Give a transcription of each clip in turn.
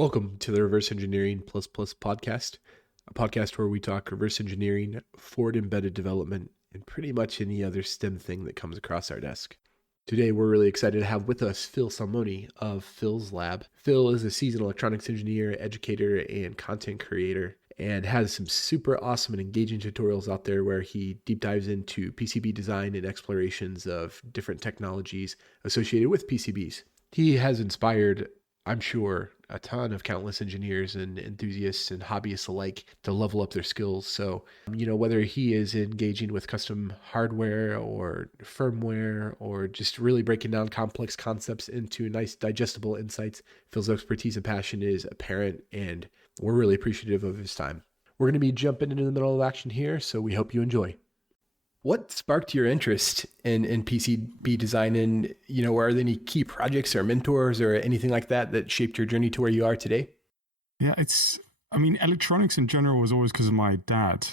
Welcome to the Reverse Engineering Plus Plus podcast, a podcast where we talk reverse engineering, forward embedded development, and pretty much any other STEM thing that comes across our desk. Today, we're really excited to have with us Phil Salmony of Phil's Lab. Phil is a seasoned electronics engineer, educator, and content creator, and has some super awesome and engaging tutorials out there where he deep dives into PCB design and explorations of different technologies associated with PCBs. He has inspired, I'm sure, a ton of countless engineers and enthusiasts and hobbyists alike to level up their skills. So, whether he is engaging with custom hardware or firmware or just really breaking down complex concepts into nice digestible insights, Phil's expertise and passion is apparent, and we're really appreciative of his time. We're going to be jumping into the middle of action here, so we hope you enjoy. What sparked your interest in PCB design, and are there any key projects or mentors or anything like that shaped your journey to where you are today? Yeah, electronics in general was always because of my dad.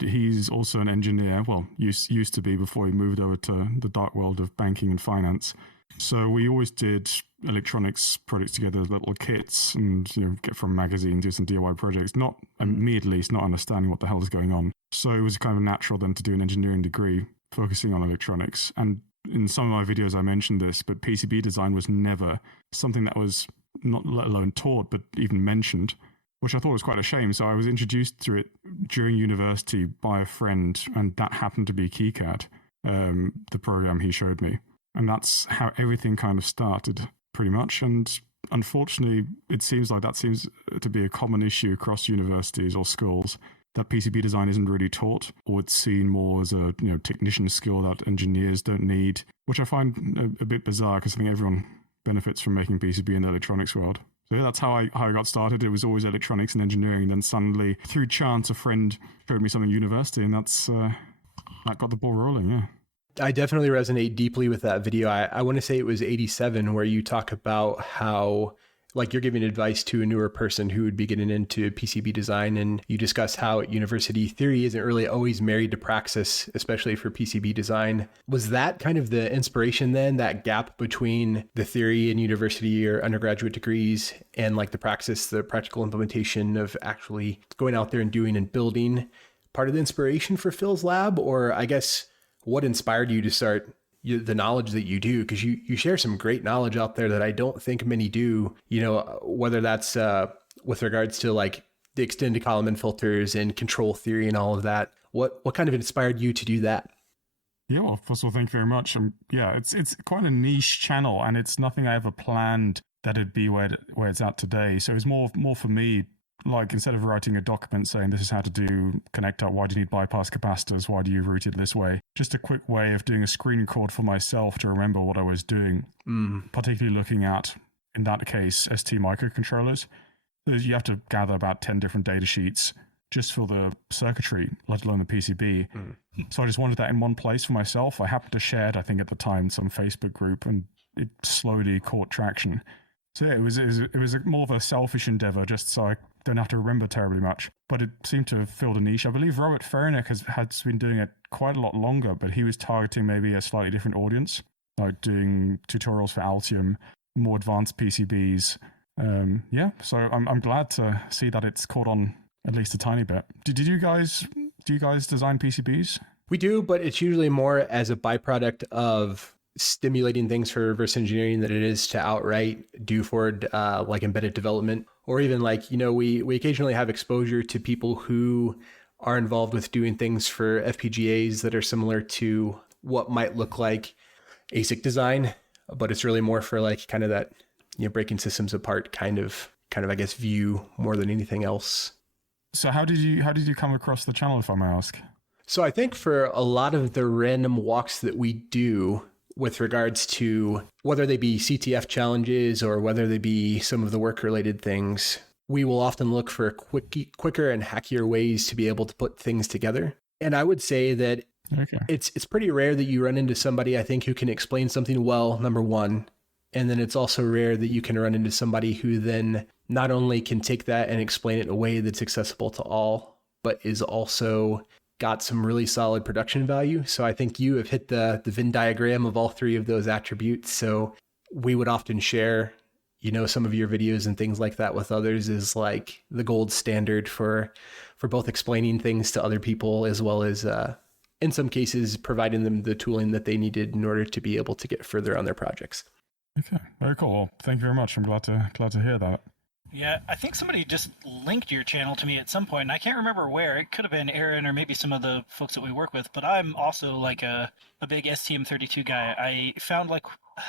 He's also an engineer, well, used to be before he moved over to the dark world of banking and finance. So we always did electronics projects together, little kits, and get from magazines, do some DIY projects. Me at least, not understanding what the hell is going on. So it was kind of natural then to do an engineering degree focusing on electronics. And in some of my videos, I mentioned this, but PCB design was never something that was not let alone taught, but even mentioned, which I thought was quite a shame. So I was introduced to it during university by a friend, and that happened to be KiCad, the program he showed me. And that's how everything kind of started, pretty much. And unfortunately, it seems like that seems to be a common issue across universities or schools, that PCB design isn't really taught, or it's seen more as a technician skill that engineers don't need, which I find a bit bizarre because I think everyone benefits from making PCB in the electronics world. So yeah, that's how I got started. It was always electronics and engineering. And then suddenly, through chance, a friend showed me something at university, and that got the ball rolling, yeah. I definitely resonate deeply with that video. I want to say it was 87, where you talk about how, like, you're giving advice to a newer person who would be getting into PCB design, and you discuss how at university theory isn't really always married to praxis, especially for PCB design. Was that kind of the inspiration then, that gap between the theory and university or undergraduate degrees and like the praxis, the practical implementation of actually going out there and doing and building, part of the inspiration for Phil's Lab? Or I guess, what inspired you to start the knowledge that you do? Because you share some great knowledge out there that I don't think many do, whether that's with regards to like the extended Kalman filters and control theory and all of that. What kind of inspired you to do that? Yeah, well, first of all, thank you very much. It's quite a niche channel, and it's nothing I ever planned that it'd be where it's at today. So it's more for me, like, instead of writing a document saying this is how to connect up, why do you need bypass capacitors, why do you route it this way, just a quick way of doing a screen record for myself to remember what I was doing, particularly looking at, in that case, ST microcontrollers. You have to gather about 10 different data sheets just for the circuitry, let alone the PCB. So I just wanted that in one place for myself. I happened to share it, I think at the time, some Facebook group, and it slowly caught traction. So yeah, it was more of a selfish endeavor, just so I don't have to remember terribly much. But it seemed to have filled a niche. I believe Robert Ferenek has been doing it quite a lot longer, but he was targeting maybe a slightly different audience, like doing tutorials for Altium, more advanced PCBs. So I'm glad to see that it's caught on at least a tiny bit. Do you guys design PCBs? We do, but it's usually more as a byproduct of stimulating things for reverse engineering than it is to outright do forward like embedded development. Or even like, we occasionally have exposure to people who are involved with doing things for FPGAs that are similar to what might look like ASIC design, but it's really more for like kind of that, breaking systems apart kind of, I guess, view more than anything else. So how did you come across the channel, if I may ask? So I think for a lot of the random walks that we do, with regards to whether they be CTF challenges or whether they be some of the work-related things, we will often look for quicker and hackier ways to be able to put things together. And I would say that it's pretty rare that you run into somebody, I think, who can explain something well, number one. And then it's also rare that you can run into somebody who then not only can take that and explain it in a way that's accessible to all, but is also got some really solid production value. So I think you have hit the Venn diagram of all three of those attributes. So we would often share, some of your videos and things like that with others is like the gold standard for both explaining things to other people as well as in some cases providing them the tooling that they needed in order to be able to get further on their projects. Okay, very cool. Well, thank you very much. I'm glad to hear that. Yeah, I think somebody just linked your channel to me at some point, and I can't remember where. It could have been Aaron or maybe some of the folks that we work with, but I'm also like a big STM32 guy. I found I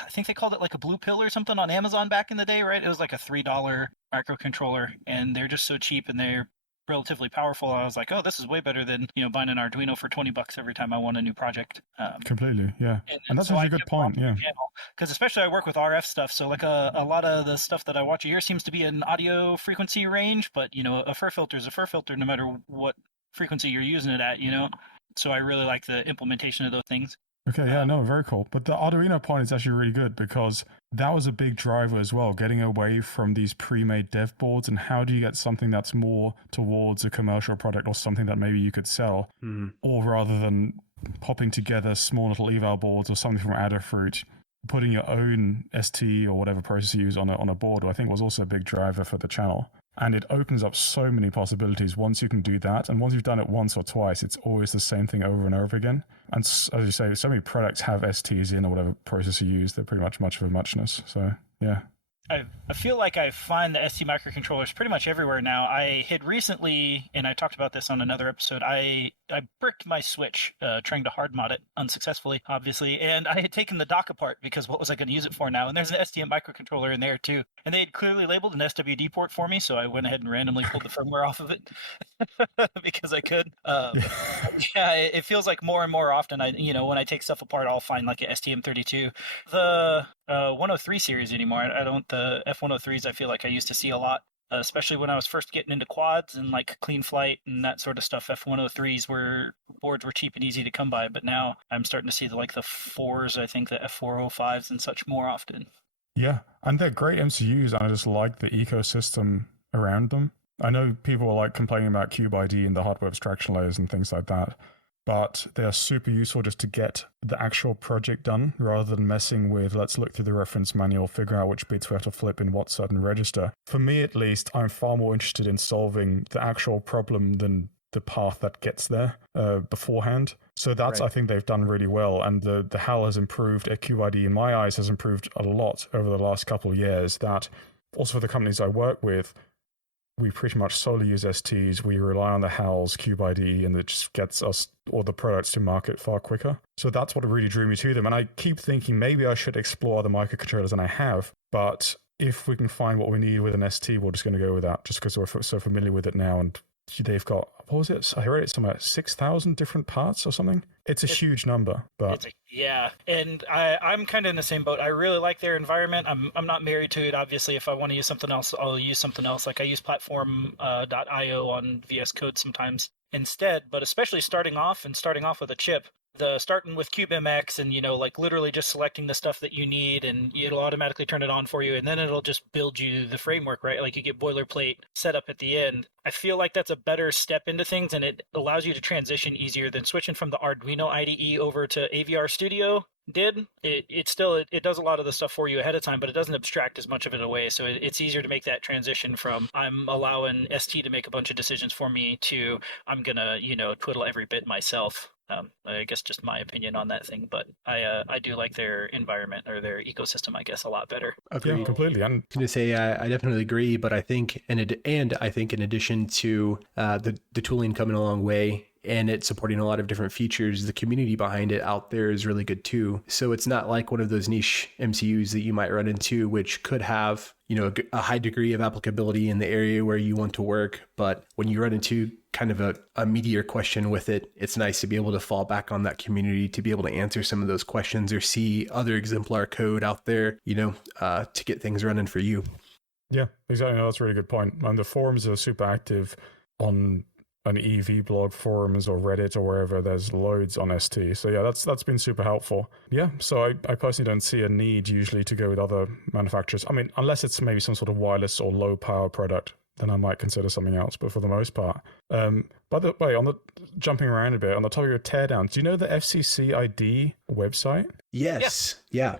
think they called it like a blue pill or something on Amazon back in the day, right? It was like a $3 microcontroller, and they're just so cheap and they're relatively powerful. I was like, oh, this is way better than buying an Arduino for $20 every time I want a new project. Completely, yeah. And that's a good point, yeah. Because especially I work with RF stuff, so like a lot of the stuff that I watch here seems to be an audio frequency range, but a fur filter is a fur filter no matter what frequency you're using it at. So I really like the implementation of those things. Okay, yeah, no, very cool. But the Arduino point is actually really good because that was a big driver as well, getting away from these pre-made dev boards and how do you get something that's more towards a commercial product or something that maybe you could sell, or rather than popping together small little eval boards or something from Adafruit, putting your own ST or whatever processor you use on a board, I think was also a big driver for the channel. And it opens up so many possibilities once you can do that. And once you've done it once or twice, it's always the same thing over and over again. And as you say, so many products have STs in or whatever processor you use. They're pretty much of a muchness. So, yeah. I feel like I find the ST microcontrollers pretty much everywhere now. I had recently, and I talked about this on another episode, I bricked my Switch trying to hard mod it unsuccessfully, obviously, and I had taken the dock apart because what was I going to use it for now? And there's an STM microcontroller in there too. And they had clearly labeled an SWD port for me, so I went ahead and randomly pulled the firmware off of it because I could. Yeah, it feels like more and more often, when I take stuff apart, I'll find like an STM32. The 103 series anymore. I don't. The F103s I feel like I used to see a lot, especially when I was first getting into quads and like clean flight and that sort of stuff. F103s boards were cheap and easy to come by, but now I'm starting to see the 4s, I think the F405s and such more often. Yeah, and they're great MCUs, and I just like the ecosystem around them. I know people are complaining about Cube ID and the hardware abstraction layers and things like that, but they're super useful just to get the actual project done rather than messing with, let's look through the reference manual, figure out which bits we have to flip in what certain register. For me, at least, I'm far more interested in solving the actual problem than the path that gets there beforehand. So that's, right. I think they've done really well. And the HAL has improved, QID in my eyes has improved a lot over the last couple of years. That also for the companies I work with, we pretty much solely use STs. We rely on the HALs, CubeID, and it just gets us all the products to market far quicker. So that's what really drew me to them. And I keep thinking maybe I should explore other microcontrollers than I have. But if we can find what we need with an ST, we're just going to go with that just because we're so familiar with it now. And they've got, what was it? I read it somewhere, 6,000 different parts or something. It's a huge number, but yeah. And I'm kind of in the same boat. I really like their environment. I'm not married to it. Obviously, if I want to use something else, I'll use something else. Like I use platform.io on VS Code sometimes instead. But especially starting off with a chip, starting with CubeMX and literally just selecting the stuff that you need, and it'll automatically turn it on for you, and then it'll just build you the framework, right? Like you get boilerplate set up at the end. I feel like that's a better step into things, and it allows you to transition easier than switching from the Arduino IDE over to AVR Studio did. It does a lot of the stuff for you ahead of time, but it doesn't abstract as much of it away. So it's easier to make that transition from I'm allowing ST to make a bunch of decisions for me to I'm gonna twiddle every bit myself. I guess just my opinion on that thing, but I do like their environment or their ecosystem, I guess, a lot better. Agreed. Yeah, completely. I'm going to say I definitely agree, but I think in addition to the tooling coming a long way and it supporting a lot of different features, the community behind it out there is really good too. So it's not like one of those niche MCUs that you might run into, which could have a high degree of applicability in the area where you want to work. But when you run into kind of a meatier question with it, it's nice to be able to fall back on that community to be able to answer some of those questions or see other exemplar code out there, to get things running for you. Yeah, exactly. No, that's a really good point. And the forums are super active on an EV blog forums or Reddit or wherever. There's loads on ST. So yeah, that's been super helpful. Yeah, so I personally don't see a need usually to go with other manufacturers. I mean, unless it's maybe some sort of wireless or low power product, then I might consider something else. But for the most part, by the way, jumping around a bit, on the topic of teardowns, do you know the FCC ID website? Yes. Yeah.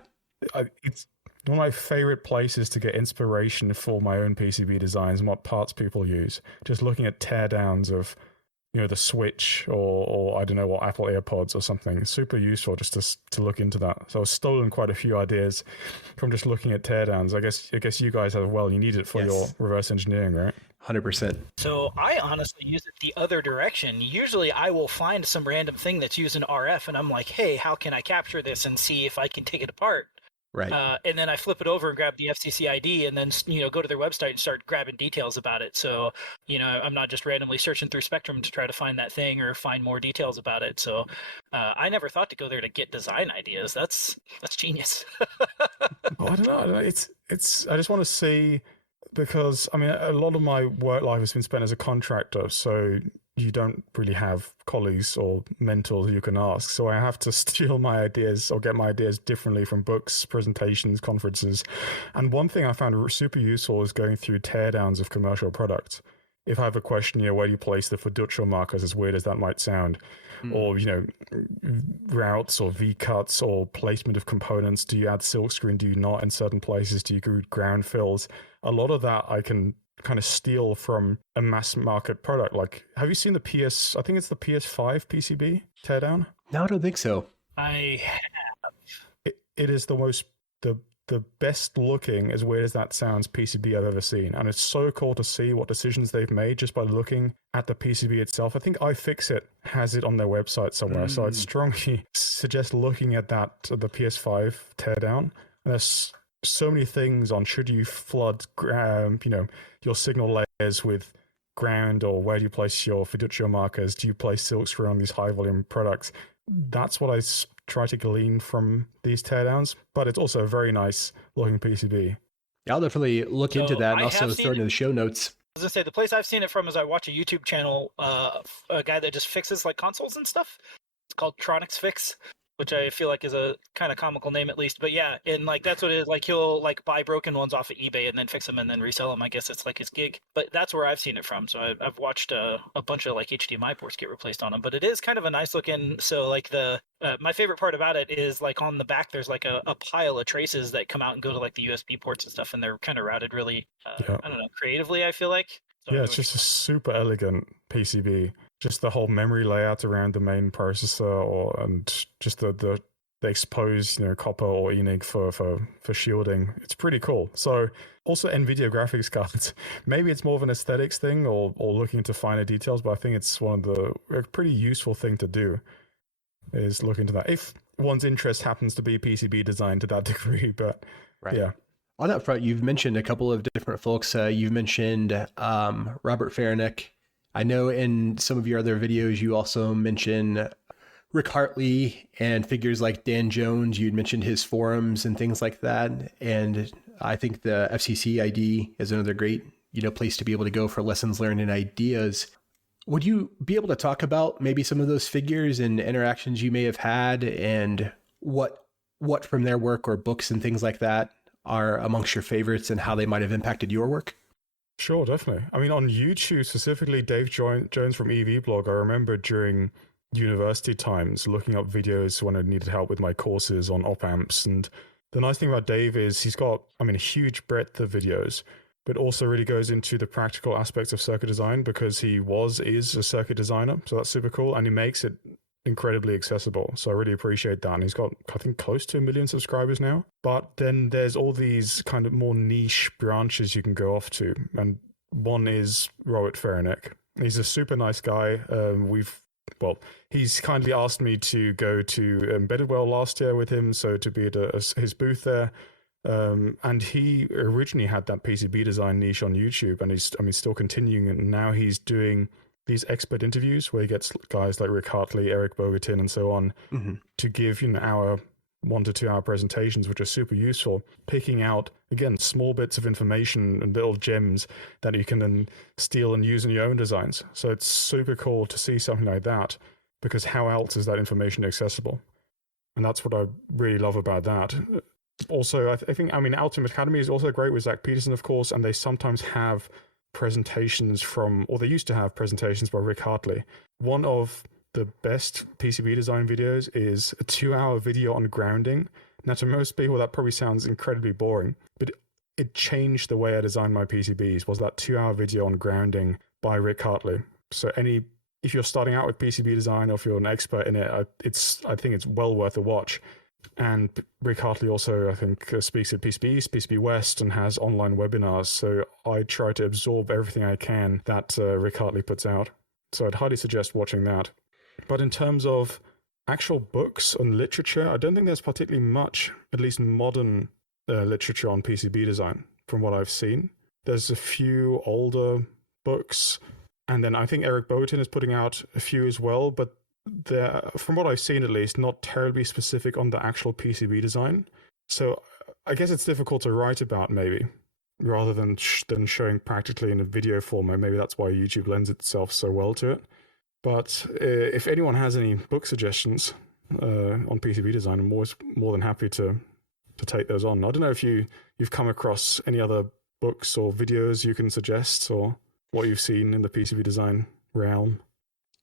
It's One of my favorite places to get inspiration for my own PCB designs and what parts people use. Just looking at teardowns of, the Switch or I don't know what, Apple AirPods or something. It's super useful just to look into that. So I've stolen quite a few ideas from just looking at teardowns. I guess you guys have, well, you need it for your reverse engineering, right? 100%. So I honestly use it the other direction. Usually I will find some random thing that's using RF and I'm like, hey, how can I capture this and see if I can take it apart? Right. And then I flip it over and grab the FCC ID and then, go to their website and start grabbing details about it. So, I'm not just randomly searching through Spectrum to try to find that thing or find more details about it. So I never thought to go there to get design ideas. That's genius. Well, I don't know. It's, I just want to see, because, a lot of my work life has been spent as a contractor. So you don't really have colleagues or mentors you can ask. So I have to steal my ideas or get my ideas differently from books, presentations, conferences. And one thing I found super useful is going through teardowns of commercial products. If I have a question, where do you place the fiducial markers, as weird as that might sound, or, routes or V-cuts or placement of components. Do you add silkscreen? Do you not in certain places? Do you do ground fills? A lot of that I can kind of steal from a mass market product. Like, have you seen I think it's the PS5 PCB teardown? No, I don't think so. I have. It is the best looking, as weird as that sounds, PCB I've ever seen. And it's so cool to see what decisions they've made just by looking at the PCB itself. I think iFixit has it on their website somewhere. So I'd strongly suggest looking at that, the PS5 teardown. And there's so many things on, should you flood, your signal layers with ground, or where do you place your fiducial markers? Do you place silkscreen on these high volume products? That's what I try to glean from these teardowns, but it's also a very nice looking PCB. Yeah, I'll definitely look into that and also throw it in the show notes. I was gonna say, the place I've seen it from is I watch a YouTube channel, a guy that just fixes like consoles and stuff. It's called Tronics Fix, which I feel like is a kind of comical name at least. But yeah, and like that's what it is. Like he'll like buy broken ones off of eBay and then fix them and then resell them. I guess it's like his gig. But that's where I've seen it from. So I've watched a bunch of like HDMI ports get replaced on them. But it is kind of a nice looking. So like my favorite part about it is like on the back there's like a pile of traces that come out and go to like the USB ports and stuff, and they're kind of routed really I don't know, creatively, I feel like. So yeah, it's just a super elegant PCB. Just the whole memory layout around the main processor, and just the exposed copper or ENIG for shielding. It's pretty cool. So also NVIDIA graphics cards. Maybe it's more of an aesthetics thing or looking into finer details, but I think it's a pretty useful thing to do, is look into that if one's interest happens to be PCB design to that degree. But right. Yeah. On that front, you've mentioned a couple of different folks. You've mentioned Robert Faranick. I know in some of your other videos, you also mention Rick Hartley and figures like Dan Jones. You'd mentioned his forums and things like that. And I think the FCC ID is another great, place to be able to go for lessons learned and ideas. Would you be able to talk about maybe some of those figures and interactions you may have had, and what from their work or books and things like that are amongst your favorites and how they might have impacted your work? Sure, definitely. On YouTube, specifically Dave Jones from EV Blog, I remember during university times looking up videos when I needed help with my courses on op amps. And the nice thing about Dave is he's got, a huge breadth of videos, but also really goes into the practical aspects of circuit design, because he is a circuit designer. So that's super cool. And he makes it incredibly accessible. So I really appreciate that. And he's got, I think, close to 1 million subscribers now. But then there's all these kind of more niche branches you can go off to. And one is Robert Faranick. He's a super nice guy. He's kindly asked me to go to Embedded World last year with him, so to be at his booth there. And he originally had that PCB design niche on YouTube, and he's still continuing. And now he's doing these expert interviews where he gets guys like Rick Hartley, Eric Bogatin, and so on to give hour 1 to 2 hour presentations, which are super useful, picking out, again, small bits of information and little gems that you can then steal and use in your own designs. So it's super cool to see something like that, because how else is that information accessible? And that's what I really love about that. Also, I think Ultimate Academy is also great with Zach Peterson, of course, and they sometimes have presentations they used to have presentations by Rick Hartley. One of the best PCB design videos is a 2-hour video on grounding. Now, to most people, that probably sounds incredibly boring, but it changed the way I designed my PCBs. Was that 2-hour video on grounding by Rick Hartley. So if you're starting out with PCB design, or if you're an expert in it, I think it's well worth a watch. And Rick Hartley also, I think, speaks at PCB East, PCB West, and has online webinars. So I try to absorb everything I can that Rick Hartley puts out. So I'd highly suggest watching that. But in terms of actual books and literature, I don't think there's particularly much, at least modern literature on PCB design from what I've seen. There's a few older books, and then I think Eric Botin is putting out a few as well, but they're, from what I've seen at least, not terribly specific on the actual PCB design. So I guess it's difficult to write about, maybe, rather than showing practically in a video format. Maybe that's why YouTube lends itself so well to it. But if anyone has any book suggestions on PCB design, I'm always more than happy to take those on. I don't know if you've come across any other books or videos you can suggest, or what you've seen in the PCB design realm.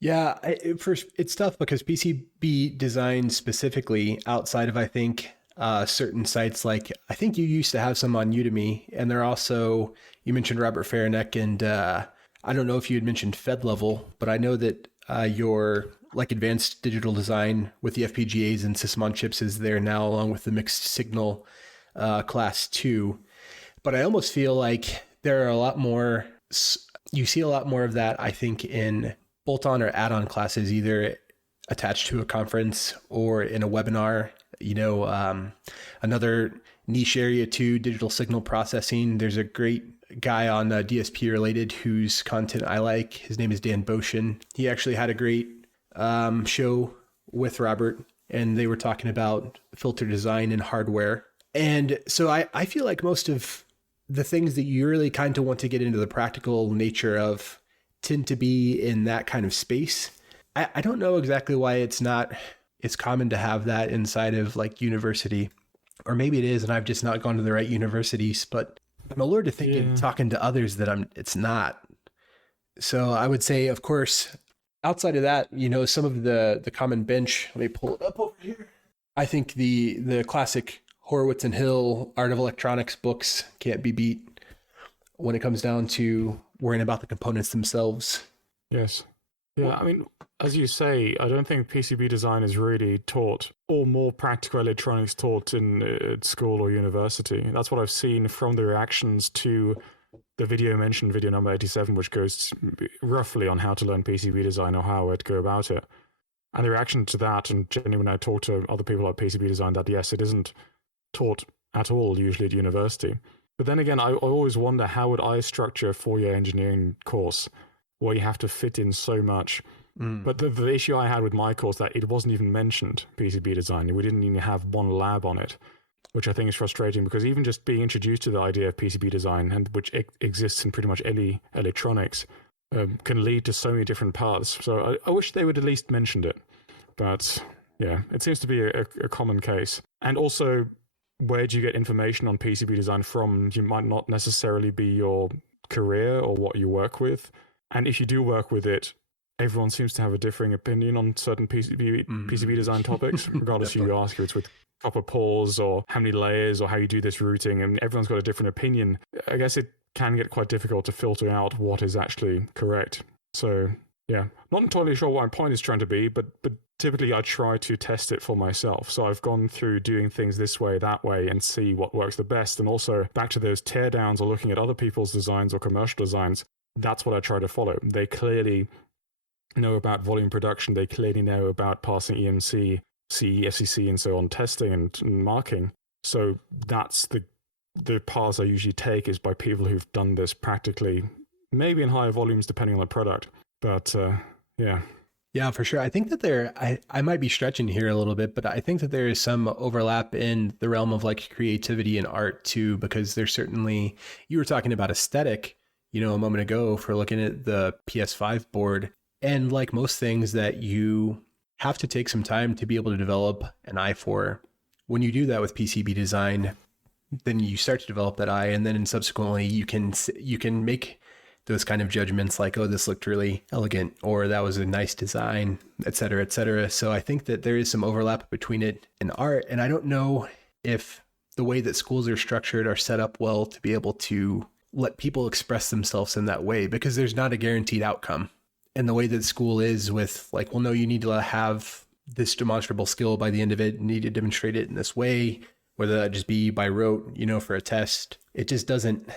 Yeah, it's tough because PCB design specifically, outside of, I think, certain sites, like I think you used to have some on Udemy, and they're also, you mentioned Robert Faranek, and I don't know if you had mentioned FedLevel, but I know that your like advanced digital design with the FPGAs and system on chips is there now, along with the mixed signal class 2. But I almost feel like there are a lot more, you see a lot more of that, I think, in bolt-on or add-on classes, either attached to a conference or in a webinar. Another niche area too, digital signal processing. There's a great guy on DSP related whose content I like. His name is Dan Boshin. He actually had a great show with Robert, and they were talking about filter design and hardware. And so I feel like most of the things that you really kind of want to get into the practical nature of tend to be in that kind of space. I don't know exactly why it's common to have that inside of like university, or maybe it is, and I've just not gone to the right universities, but I'm allured to thinking, talking to others, that it's not. So I would say, of course, outside of that, some of the common bench, let me pull it up over here. I think the classic Horowitz and Hill Art of Electronics books can't be beat when it comes down to worrying about the components themselves. Yes. Yeah, I mean, as you say, I don't think PCB design is really taught, or more practical electronics taught in school or university. That's what I've seen from the reactions to the video mentioned, video number 87, which goes roughly on how to learn PCB design or how I'd go about it. And the reaction to that, and generally when I talk to other people about PCB design, that yes, it isn't taught at all, usually at university. But then again, I always wonder, how would I structure a 4-year engineering course where you have to fit in so much? But the issue I had with my course, that it wasn't even mentioned, PCB design. We didn't even have one lab on it, which I think is frustrating, because even just being introduced to the idea of PCB design, and which exists in pretty much any electronics, can lead to so many different paths. So I wish they would at least mentioned it. But yeah, it seems to be a common case. And also, where do you get information on PCB design from? You might not necessarily be your career or what you work with. And if you do work with it, everyone seems to have a differing opinion on certain PCB design topics, regardless who you ask, if it's with copper pores or how many layers or how you do this routing, and everyone's got a different opinion. I guess it can get quite difficult to filter out what is actually correct. So yeah, not entirely sure what my point is trying to be, but typically I try to test it for myself. So I've gone through doing things this way, that way, and see what works the best. And also back to those teardowns or looking at other people's designs or commercial designs, that's what I try to follow. They clearly know about volume production. They clearly know about passing EMC, CE, FCC, and so on, testing and marking. So that's the paths I usually take, is by people who've done this practically, maybe in higher volumes depending on the product. But yeah. Yeah, for sure. I think that I might be stretching here a little bit, but I think that there is some overlap in the realm of like creativity and art too, because there's certainly, you were talking about aesthetic, a moment ago, for looking at the PS5 board. And like most things that you have to take some time to be able to develop an eye for, when you do that with PCB design, then you start to develop that eye, and then subsequently you can make those kind of judgments like, oh, this looked really elegant, or that was a nice design, et cetera, et cetera. So I think that there is some overlap between it and art. And I don't know if the way that schools are structured are set up well to be able to let people express themselves in that way, because there's not a guaranteed outcome. And the way that school is with like, well, no, you need to have this demonstrable skill by the end of it, you need to demonstrate it in this way, whether that just be by rote, for a test. It just doesn't,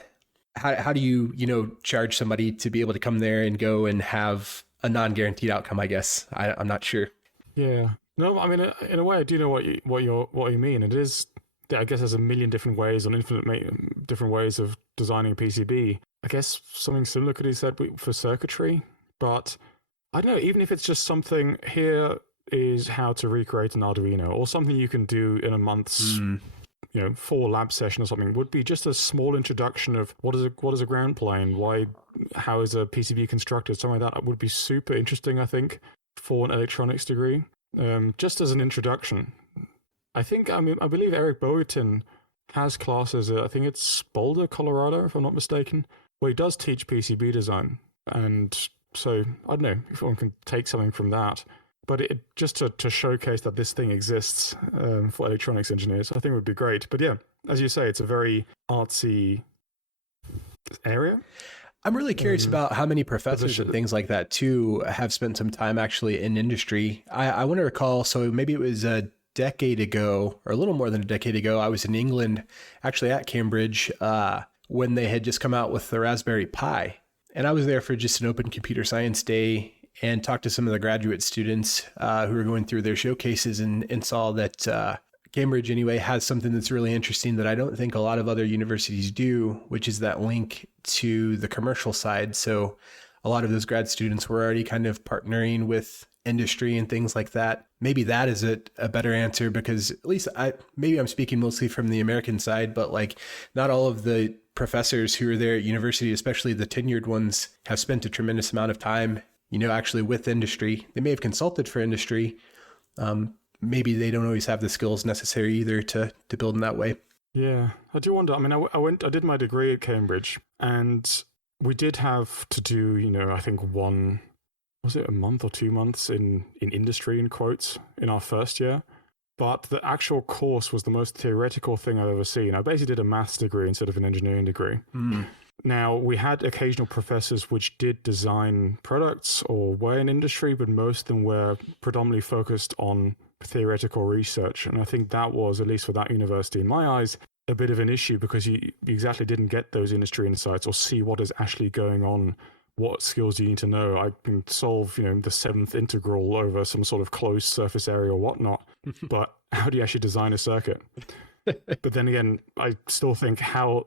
how do you, charge somebody to be able to come there and go and have a non-guaranteed outcome, I guess. I'm not sure. Yeah. No, I mean, in a way, I do know what you mean. It is, I guess there's a million different ways, on infinite different ways of designing a PCB. I guess something similar could be said for circuitry, but I don't know, even if it's just something, here is how to recreate an Arduino, or something you can do in a month's, 4 lab session or something, would be just a small introduction of what is a ground plane, how is a PCB constructed, something like that would be super interesting, I think, for an electronics degree, just as an introduction. I believe Eric Bogerton has classes at, I think it's Boulder, Colorado, if I'm not mistaken, where he does teach PCB design. And so, I don't know if one can take something from that. But just to showcase that this thing exists for electronics engineers, I think would be great. But yeah, as you say, it's a very artsy area. I'm really curious about how many professors and things like that, too, have spent some time actually in industry. I want to recall, so maybe it was a decade ago, or a little more than a decade ago, I was in England, actually at Cambridge, when they had just come out with the Raspberry Pi. And I was there for just an open computer science day and talked to some of the graduate students who were going through their showcases and saw that Cambridge, anyway, has something that's really interesting that I don't think a lot of other universities do, which is that link to the commercial side. So a lot of those grad students were already kind of partnering with industry and things like that. Maybe that is a better answer, because at least maybe I'm speaking mostly from the American side, but like not all of the professors who are there at university, especially the tenured ones, have spent a tremendous amount of time, actually with industry. They may have consulted for industry. Maybe they don't always have the skills necessary either to build in that way. Yeah, I do wonder. I mean, I did my degree at Cambridge, and we did have to do, I think was it a month or 2 months in industry, in quotes, in our first year. But the actual course was the most theoretical thing I've ever seen. I basically did a maths degree instead of an engineering degree. Now, we had occasional professors which did design products or were in industry, but most of them were predominantly focused on theoretical research. And I think that was, at least for that university, in my eyes, a bit of an issue, because you exactly didn't get those industry insights or see what is actually going on. What skills do you need to know? I can solve, the seventh integral over some sort of closed surface area or whatnot, but how do you actually design a circuit? But then again, I still think how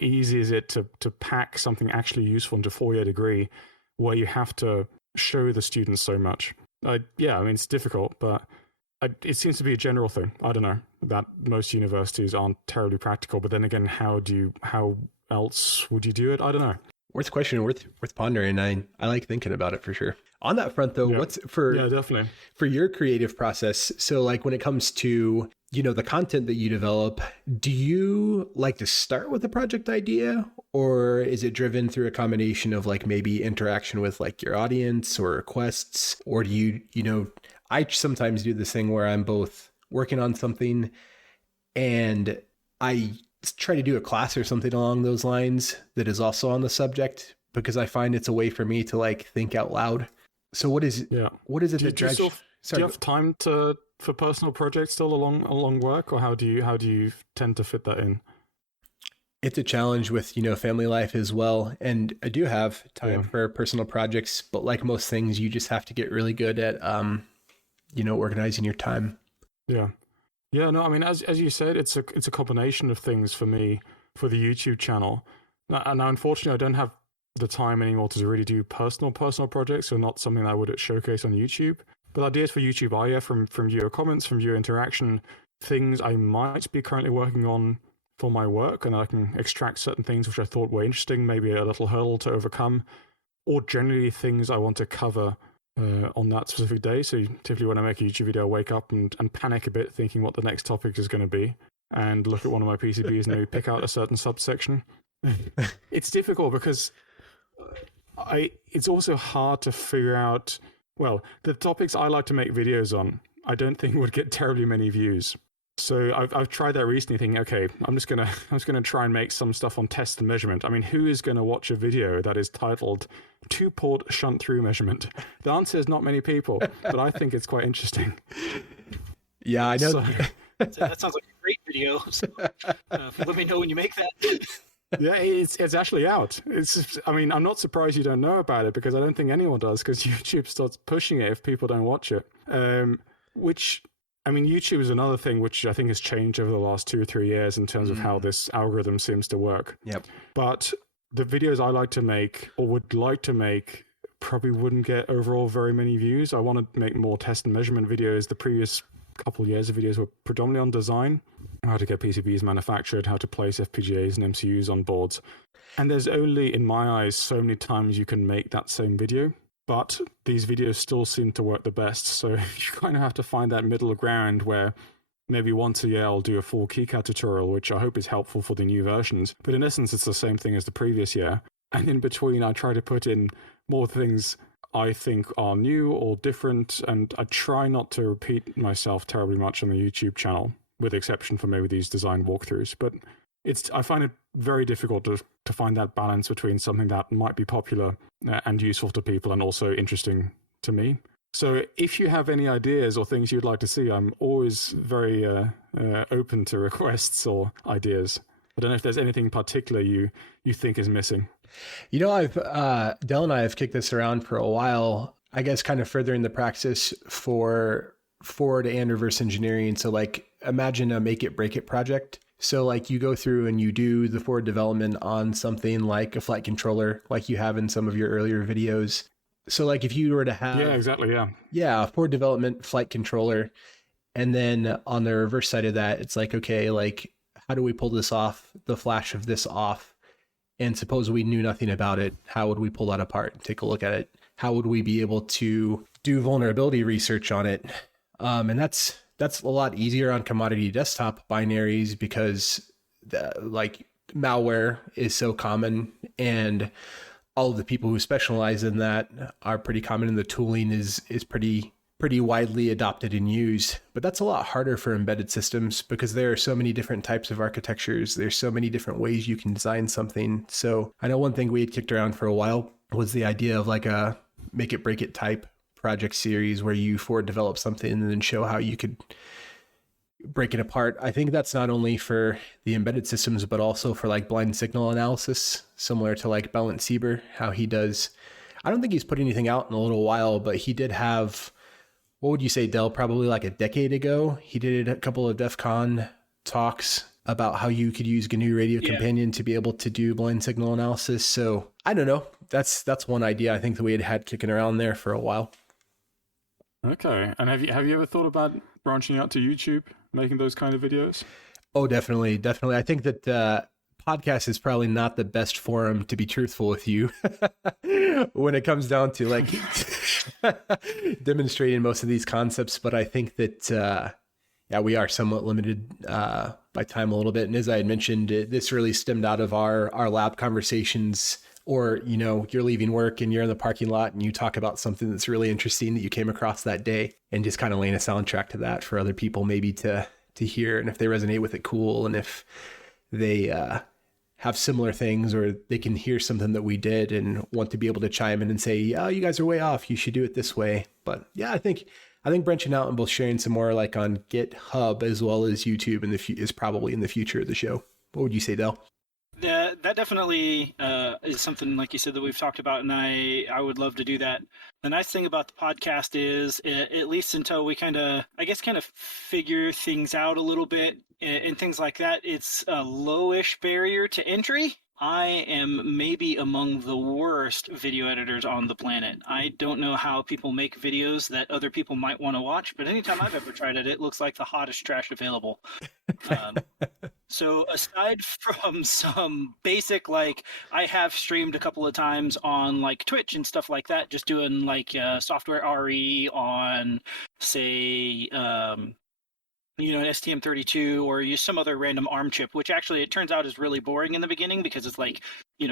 easy is it to pack something actually useful into a 4-year degree where you have to show the students so much? It's difficult, but it seems to be a general thing. I don't know, that most universities aren't terribly practical, but then again, how else would you do it? I don't know. Worth questioning, worth pondering. I like thinking about it for sure. On that front, though, definitely for your creative process? So, like when it comes to the content that you develop, do you like to start with a project idea, or is it driven through a combination of like maybe interaction with like your audience or requests, or do you I sometimes do this thing where I'm both working on something and I try to do a class or something along those lines that is also on the subject, because I find it's a way for me to like think out loud. So what is it that drives? Do you have time for personal projects still along work, or how do you tend to fit that in? It's a challenge with family life as well, and I do have time for personal projects, but like most things, you just have to get really good at organizing your time. Yeah, no, I mean, as you said, it's a combination of things for me for the YouTube channel. Now, unfortunately, I don't have the time anymore to really do personal projects, so not something that I would showcase on YouTube. But ideas for YouTube are, from viewer comments, from viewer interaction, things I might be currently working on for my work, and I can extract certain things which I thought were interesting, maybe a little hurdle to overcome, or generally things I want to cover on that specific day. So typically when I make a YouTube video, I wake up and panic a bit, thinking what the next topic is going to be, and look at one of my PCBs and maybe pick out a certain subsection. It's difficult because it's also hard to figure out, well, the topics I like to make videos on, I don't think would get terribly many views. So I've tried that recently, thinking, okay, I'm just gonna try and make some stuff on test and measurement. I mean, who is gonna watch a video that is titled "2-port shunt through measurement"? The answer is not many people, but I think it's quite interesting. Yeah, I know. So, that sounds like a great video. So, let me know when you make that. yeah, it's actually out. I mean, I'm not surprised you don't know about it, because I don't think anyone does, because YouTube starts pushing it if people don't watch it. Which, I mean, YouTube is another thing which I think has changed over the last 2 or 3 years in terms of how this algorithm seems to work. Yep. But the videos I like to make, or would like to make, probably wouldn't get overall very many views. I want to make more test and measurement videos. The previous couple of years of videos were predominantly on design, how to get PCBs manufactured, how to place FPGAs and MCUs on boards. And there's only, in my eyes, so many times you can make that same video. But these videos still seem to work the best. So you kind of have to find that middle ground where maybe once a year I'll do a full KiCad tutorial, which I hope is helpful for the new versions. But in essence, it's the same thing as the previous year. And in between, I try to put in more things I think are new or different. And I try not to repeat myself terribly much on the YouTube channel, with the exception for maybe these design walkthroughs. But I find it very difficult to find that balance between something that might be popular and useful to people and also interesting to me. So if you have any ideas or things you'd like to see, I'm always very open to requests or ideas. I don't know if there's anything in particular you think is missing. You know, Dell and I have kicked this around for a while, I guess kind of furthering the practice for forward and reverse engineering. So like imagine a make it break it project. So like you go through and you do the forward development on something like a flight controller, like you have in some of your earlier videos. So like if you were to have... Yeah, exactly, yeah. Yeah, forward development flight controller. And then on the reverse side of that, it's like, okay, like how do we pull this off, the flash of this off? And suppose we knew nothing about it, how would we pull that apart? Take a look at it. How would we be able to do vulnerability research on it? And that's a lot easier on commodity desktop binaries because like malware is so common and all of the people who specialize in that are pretty common and the tooling is pretty widely adopted and used. But that's a lot harder for embedded systems because there are so many different types of architectures. There's so many different ways you can design something. So I know one thing we had kicked around for a while was the idea of like a make it break it type project series where you forward develop something and then show how you could break it apart. I think that's not only for the embedded systems, but also for like blind signal analysis, similar to like Balint Sieber, how he does. I don't think he's put anything out in a little while, but he did have, what would you say, Dell, probably like a decade ago, he did a couple of DEF CON talks about how you could use GNU Radio Companion to be able to do blind signal analysis. So I don't know. That's one idea I think that we had kicking around there for a while. Okay. And have you ever thought about branching out to YouTube, making those kind of videos? Oh, definitely. I think that podcast is probably not the best forum, to be truthful with you, when it comes down to like demonstrating most of these concepts. But I think that, we are somewhat limited by time a little bit. And as I had mentioned, this really stemmed out of our lab conversations. Or, you know, you're leaving work and you're in the parking lot and you talk about something that's really interesting that you came across that day and just kind of laying a soundtrack to that for other people maybe to hear. And if they resonate with it, cool. And if they have similar things or they can hear something that we did and want to be able to chime in and say, oh, you guys are way off, you should do it this way. But yeah, I think branching out and both sharing some more like on GitHub as well as YouTube is probably in the future of the show. What would you say, Del? Yeah, that definitely is something, like you said, that we've talked about, and I would love to do that. The nice thing about the podcast is, at least until we kind of figure things out a little bit and things like that, it's a lowish barrier to entry. I am maybe among the worst video editors on the planet. I don't know how people make videos that other people might want to watch, but anytime I've ever tried it, it looks like the hottest trash available. So aside from some basic, like I have streamed a couple of times on like Twitch and stuff like that, just doing like software RE on, say, an STM32 or use some other random ARM chip, which actually it turns out is really boring in the beginning because it's like,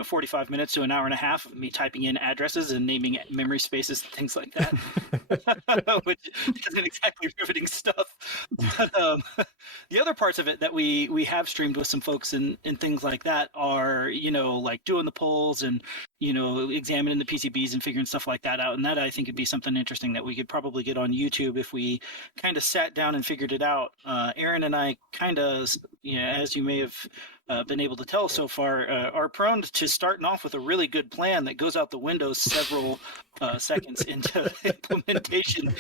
45 minutes to an hour and a half of me typing in addresses and naming memory spaces and things like that, which isn't exactly riveting stuff. The other parts of it that we have streamed with some folks and things like that are, like doing the polls and, examining the PCBs and figuring stuff like that out. And that I think would be something interesting that we could probably get on YouTube if we kind of sat down and figured it out. Aaron and I kind of, as you may have been able to tell so far, are prone to starting off with a really good plan that goes out the window several seconds into implementation.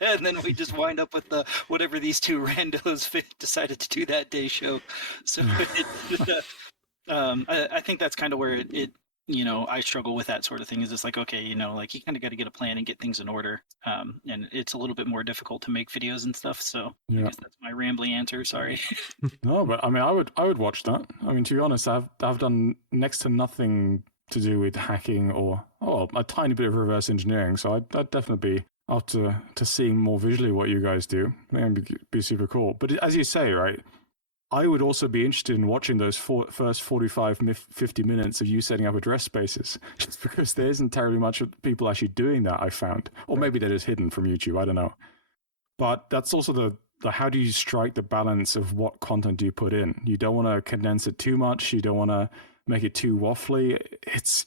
And then we just wind up with whatever these two randos decided to do that day show. So I think that's kind of where it I struggle with that sort of thing. Is just like, okay, like you kind of got to get a plan and get things in order. And it's a little bit more difficult to make videos and stuff. So I guess that's my rambly answer. Sorry. No, but I mean, I would watch that. I mean, to be honest, I've done next to nothing to do with hacking or a tiny bit of reverse engineering. So I'd definitely be up to seeing more visually what you guys do. I think it'd be super cool. But as you say, right, I would also be interested in watching those first 45, 50 minutes of you setting up address spaces, just because there isn't terribly much of people actually doing that, I found. Or maybe that is hidden from YouTube, I don't know. But that's also the how do you strike the balance of what content do you put in? You don't want to condense it too much. You don't want to make it too waffly. It's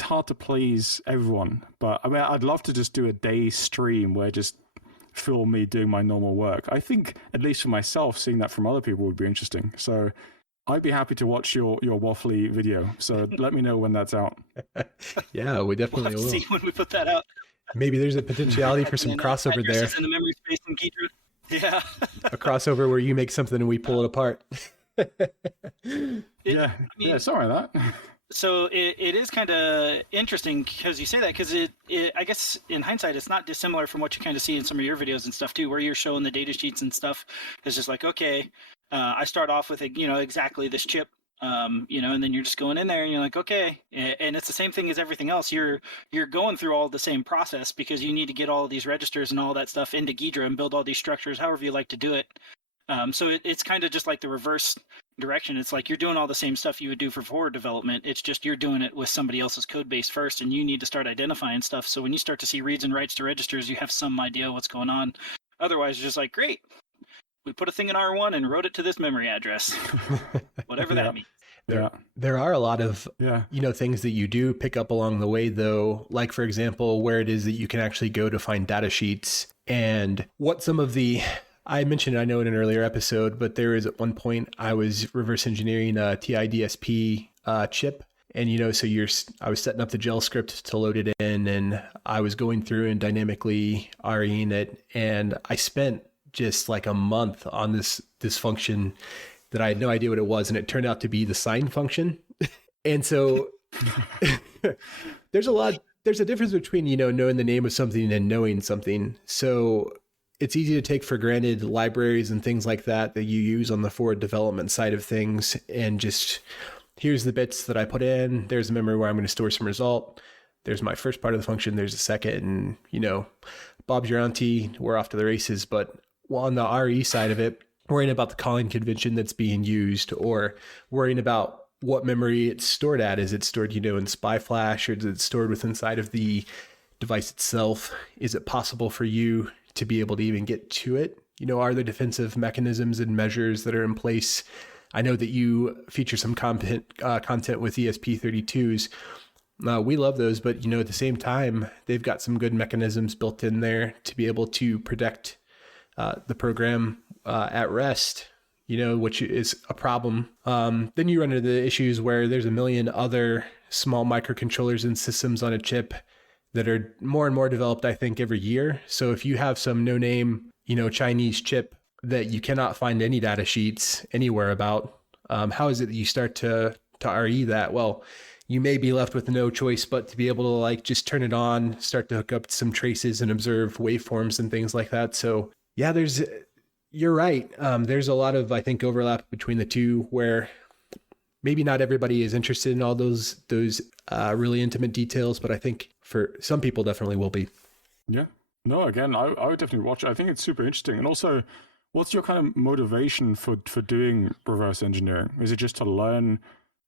hard to please everyone. But I mean, I'd love to just do a day stream where just film me doing my normal work. I think, at least for myself, seeing that from other people would be interesting. So I'd be happy to watch your waffly video. So let me know when that's out. Yeah, we definitely will. See when we put that out. Maybe there's a potentiality for some crossover there. In the memory space in Ghidra. Yeah. A crossover where you make something and we pull it apart. Sorry that. So it is kind of interesting because you say that, because it I guess in hindsight it's not dissimilar from what you kind of see in some of your videos and stuff too, where you're showing the data sheets and stuff. It's just like, okay, I start off with exactly this chip, and then you're just going in there and you're like, okay, and it's the same thing as everything else. You're going through all the same process because you need to get all of these registers and all that stuff into Ghidra and build all these structures, however you like to do it. So it's kind of just like the reverse direction. It's like you're doing all the same stuff you would do for forward development. It's just you're doing it with somebody else's code base first, and you need to start identifying stuff. So when you start to see reads and writes to registers, you have some idea what's going on. Otherwise, you're just like, great, we put a thing in R1 and wrote it to this memory address, whatever that means. There are a lot of things that you do pick up along the way, though, like, for example, where it is that you can actually go to find data sheets and what some of the I mentioned it, I know, in an earlier episode, but there is at one point I was reverse engineering a TI-DSP chip. And, I was setting up the gel script to load it in, and I was going through and dynamically REing it. And I spent just like a month on this function that I had no idea what it was. And it turned out to be the sign function. And so there's a difference between, knowing the name of something and knowing something. So it's easy to take for granted libraries and things like that you use on the forward development side of things. And just, here's the bits that I put in. There's a memory where I'm going to store some result. There's my first part of the function. There's a second. And, Bob's your auntie. We're off to the races. But on the RE side of it, worrying about the calling convention that's being used, or worrying about what memory it's stored at. Is it stored, in SPI flash, or is it stored within inside of the device itself? Is it possible for you to be able to even get to it? Are there defensive mechanisms and measures that are in place? I know that you feature some content with ESP32s. We love those, but at the same time, they've got some good mechanisms built in there to be able to protect the program at rest, which is a problem. Then you run into the issues where there's a million other small microcontrollers and systems on a chip that are more and more developed, I think, every year. So if you have some no-name, Chinese chip that you cannot find any data sheets anywhere about, how is it that you start to RE that? Well, you may be left with no choice but to be able to just turn it on, start to hook up some traces and observe waveforms and things like that. So yeah, you're right. There's a lot of, I think, overlap between the two, where maybe not everybody is interested in all those really intimate details, but I think for some people definitely will be. Yeah. No, again, I would definitely watch it. I think it's super interesting. And also, what's your kind of motivation for doing reverse engineering? Is it just to learn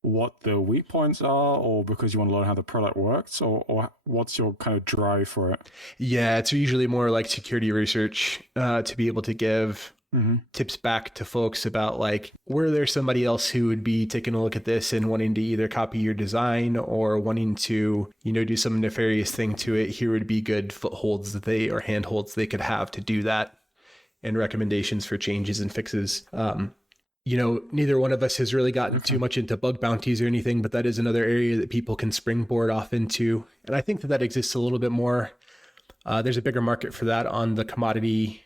what the weak points are, or because you want to learn how the product works, or what's your kind of drive for it? Yeah, it's usually more like security research, to be able to give tips back to folks about like, were there somebody else who would be taking a look at this and wanting to either copy your design or wanting to, do some nefarious thing to it? Here would be good footholds or handholds they could have to do that, and recommendations for changes and fixes. Neither one of us has really gotten too much into bug bounties or anything, but that is another area that people can springboard off into. And I think that exists a little bit more. There's a bigger market for that on the commodity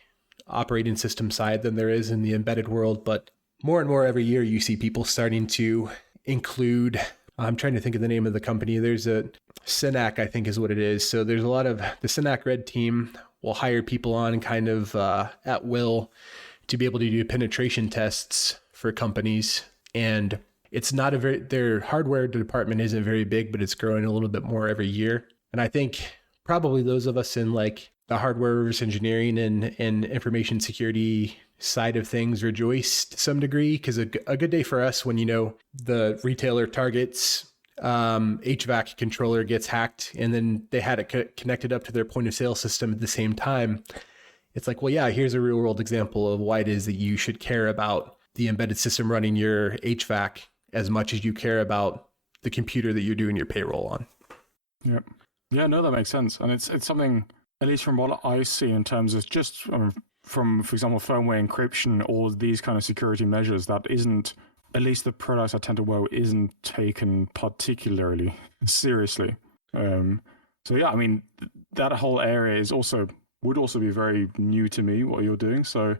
operating system side than there is in the embedded world. But more and more every year, you see people starting to include, I'm trying to think of the name of the company. There's a Synac, I think is what it is. So there's a lot of the Synac Red team will hire people on kind of at will to be able to do penetration tests for companies. And it's not their hardware department isn't very big, but it's growing a little bit more every year. And I think probably those of us in like the hardware reverse engineering and information security side of things rejoice to some degree, because a good day for us when, the retailer Target's HVAC controller gets hacked and then they had it connected up to their point of sale system at the same time. It's like, well, yeah, here's a real world example of why it is that you should care about the embedded system running your HVAC as much as you care about the computer that you're doing your payroll on. Yep. Yeah, no, that makes sense. And it's something, at least from what I see in terms of just from, for example, firmware encryption, all of these kind of security measures, that isn't, at least the products I tend to work with, isn't taken particularly seriously. So yeah, I mean, that whole area would also be very new to me, what you're doing. So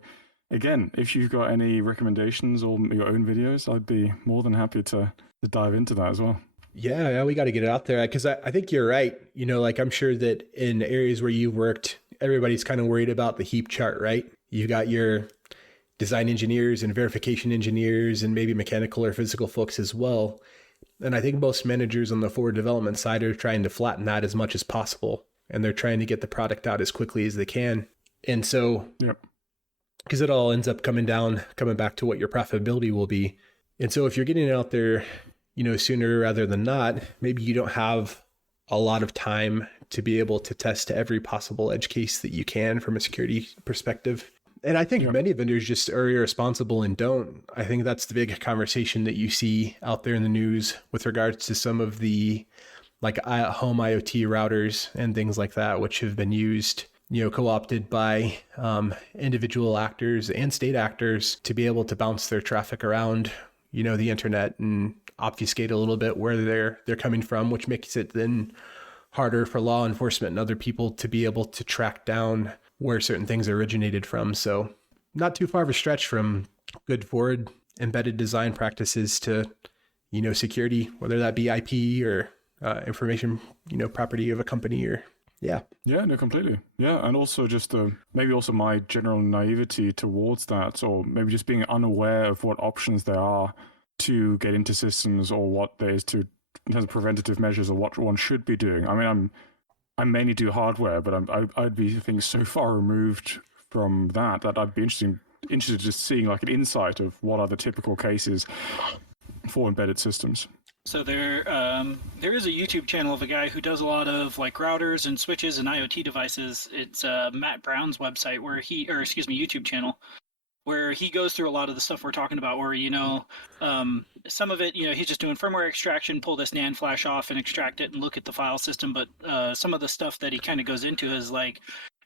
again, if you've got any recommendations or your own videos, I'd be more than happy to dive into that as well. Yeah, we got to get it out there, because I think you're right. Like I'm sure that in areas where you've worked, everybody's kind of worried about the heap chart, right? You got your design engineers and verification engineers and maybe mechanical or physical folks as well. And I think most managers on the forward development side are trying to flatten that as much as possible. And they're trying to get the product out as quickly as they can. And so, because it all ends up coming back to what your profitability will be. And so if you're getting it out there, sooner rather than not, maybe you don't have a lot of time to be able to test every possible edge case that you can from a security perspective. And I think many vendors just are irresponsible and don't. I think that's the big conversation that you see out there in the news with regards to some of the like home IoT routers and things like that, which have been used, co-opted by individual actors and state actors to be able to bounce their traffic around, the internet and obfuscate a little bit where they're coming from, which makes it then harder for law enforcement and other people to be able to track down where certain things originated from. So not too far of a stretch from good forward embedded design practices to, security, whether that be IP or information, property of a company or Yeah, no, completely. Yeah, and also just maybe also my general naivety towards that, or maybe just being unaware of what options there are to get into systems, or what there is to in terms of preventative measures, or what one should be doing. I mean, I mainly do hardware, but I'd be so far removed from that I'd be interested just seeing like an insight of what are the typical cases for embedded systems. So there is a YouTube channel of a guy who does a lot of like routers and switches and IoT devices. It's Matt Brown's website YouTube channel, where he goes through a lot of the stuff we're talking about, where, some of it, he's just doing firmware extraction, pull this NAND flash off and extract it and look at the file system. But some of the stuff that he kind of goes into is like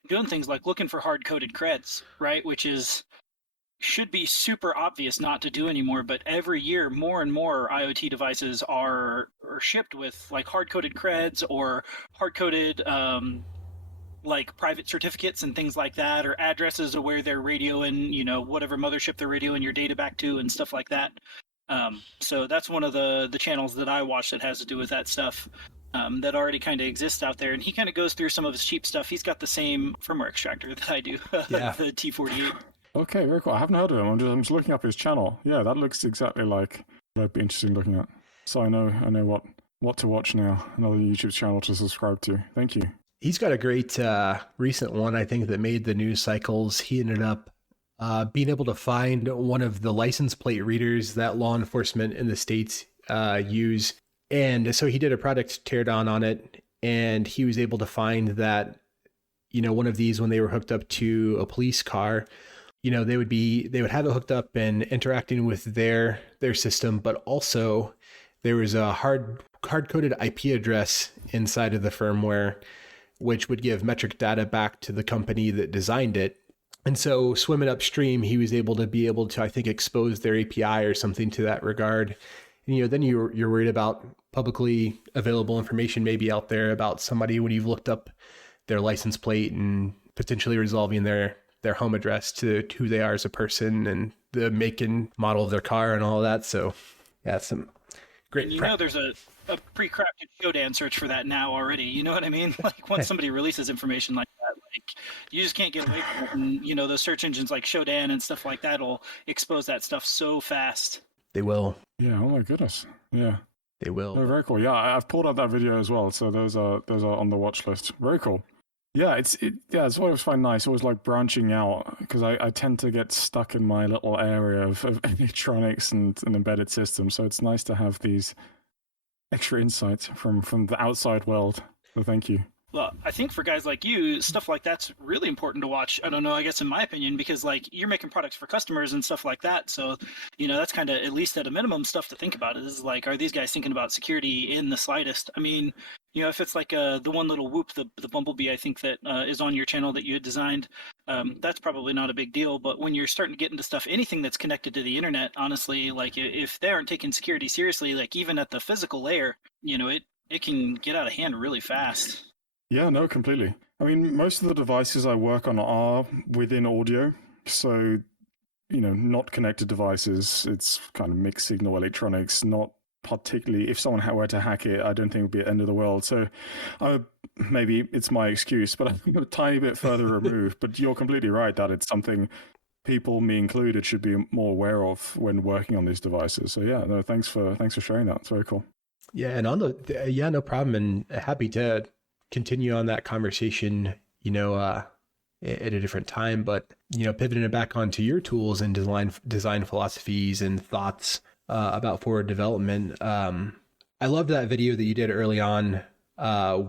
doing things like looking for hard-coded creds, right? Which should be super obvious not to do anymore, but every year more and more IoT devices are shipped with like hard-coded creds or hard-coded like private certificates and things like that, or addresses of where they're radioing, whatever mothership they're radioing your data back to and stuff like that. So that's one of the channels that I watch that has to do with that stuff, that already kind of exists out there. And he kind of goes through some of his cheap stuff. He's got the same firmware extractor that I do, yeah. The T48. Okay, very cool. I haven't heard of him. I'm just looking up his channel. Yeah, that looks exactly like what I'd be interested in looking at. So I know what to watch now. Another YouTube channel to subscribe to. Thank you. He's got a great recent one, I think, that made the news cycles. He ended up being able to find one of the license plate readers that law enforcement in the States use. And so he did a product teardown on it, and he was able to find that, one of these, when they were hooked up to a police car, they would have it hooked up and interacting with their system, but also there was a hard-coded IP address inside of the firmware, which would give metric data back to the company that designed it. And so swimming upstream, he was able to, I think, expose their API or something to that regard. And, then you're worried about publicly available information maybe out there about somebody when you've looked up their license plate and potentially resolving their home address to who they are as a person and the make and model of their car and all of that. So yeah, some great. There's a pre-crafted Shodan search for that now already. You know what I mean? Like once somebody releases information like that, like you just can't get away from it. And the search engines like Shodan and stuff like that will expose that stuff so fast. They will. Yeah. Oh my goodness. Yeah. They will. Oh, very cool. Yeah, I've pulled out that video as well. So those are on the watch list. Very cool. Yeah, it's always find nice. Always like branching out because I tend to get stuck in my little area of electronics and embedded systems. So it's nice to have these extra insights from the outside world. So thank you. Well, I think for guys like you, stuff like that's really important to watch. I don't know, I guess in my opinion, because like you're making products for customers and stuff like that. So, that's kind of at least at a minimum stuff to think about. Is like, are these guys thinking about security in the slightest? I mean, if it's like the one little whoop, the bumblebee, I think that is on your channel that you had designed, that's probably not a big deal. But when you're starting to get into stuff, anything that's connected to the internet, honestly, like if they aren't taking security seriously, like even at the physical layer, it can get out of hand really fast. Yeah, no, completely. I mean, most of the devices I work on are within audio. So, not connected devices. It's kind of mixed signal electronics, not particularly, if someone were to hack it, I don't think it would be the end of the world. So maybe it's my excuse, but I'm a tiny bit further removed. But you're completely right that it's something people, me included, should be more aware of when working on these devices. So yeah, no, thanks for sharing that. It's very cool. Yeah, and no problem, and happy to continue on that conversation, at a different time, but, pivoting it back onto your tools and design philosophies and thoughts about forward development. I loved that video that you did early on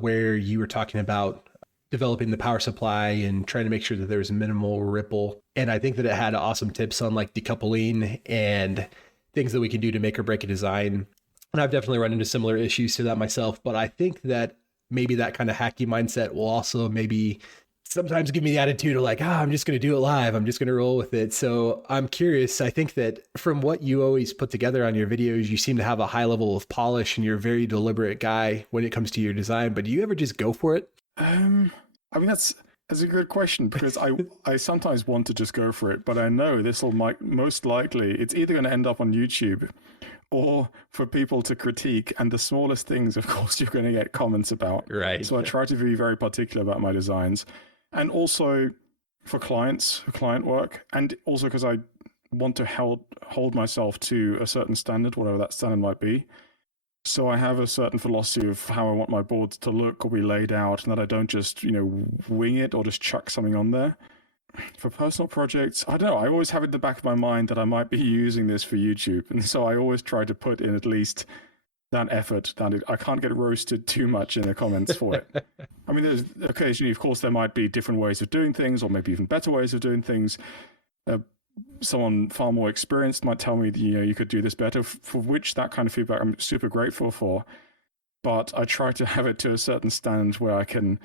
where you were talking about developing the power supply and trying to make sure that there was minimal ripple. And I think that it had awesome tips on like decoupling and things that we can do to make or break a design. And I've definitely run into similar issues to that myself, but I think that maybe that kind of hacky mindset will also maybe sometimes give me the attitude of like, I'm just going to do it live. I'm just going to roll with it. So I'm curious. I think that from what you always put together on your videos, you seem to have a high level of polish and you're a very deliberate guy when it comes to your design, but do you ever just go for it? I mean, that's a good question because I sometimes want to just go for it, but I know this will most likely, it's either going to end up on YouTube or for people to critique, and the smallest things, of course, you're going to get comments about. Right. So I try to be very particular about my designs, and also for client work, and also because I want to hold myself to a certain standard, whatever that standard might be. So I have a certain philosophy of how I want my boards to look or be laid out, and that I don't just, wing it or just chuck something on there. For personal projects, I don't know. I always have it in the back of my mind that I might be using this for YouTube. And so I always try to put in at least that effort that I can't get roasted too much in the comments for it. I mean, there's occasionally, of course, there might be different ways of doing things or maybe even better ways of doing things. Someone far more experienced might tell me, you could do this better, for which that kind of feedback I'm super grateful for. But I try to have it to a certain standard where I can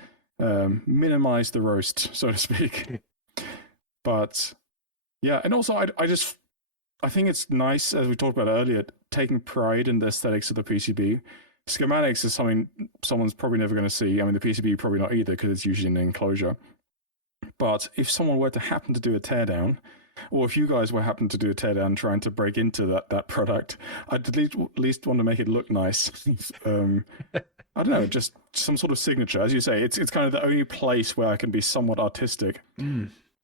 minimize the roast, so to speak. But yeah, and also I think it's nice, as we talked about earlier, taking pride in the aesthetics of the PCB. Schematics is something someone's probably never going to see. I mean, the PCB probably not either because it's usually an enclosure. But if someone were to happen to do a teardown, or if you guys were happen to do a teardown trying to break into that product, I'd at least want to make it look nice. I don't know, just some sort of signature. As you say, it's kind of the only place where I can be somewhat artistic.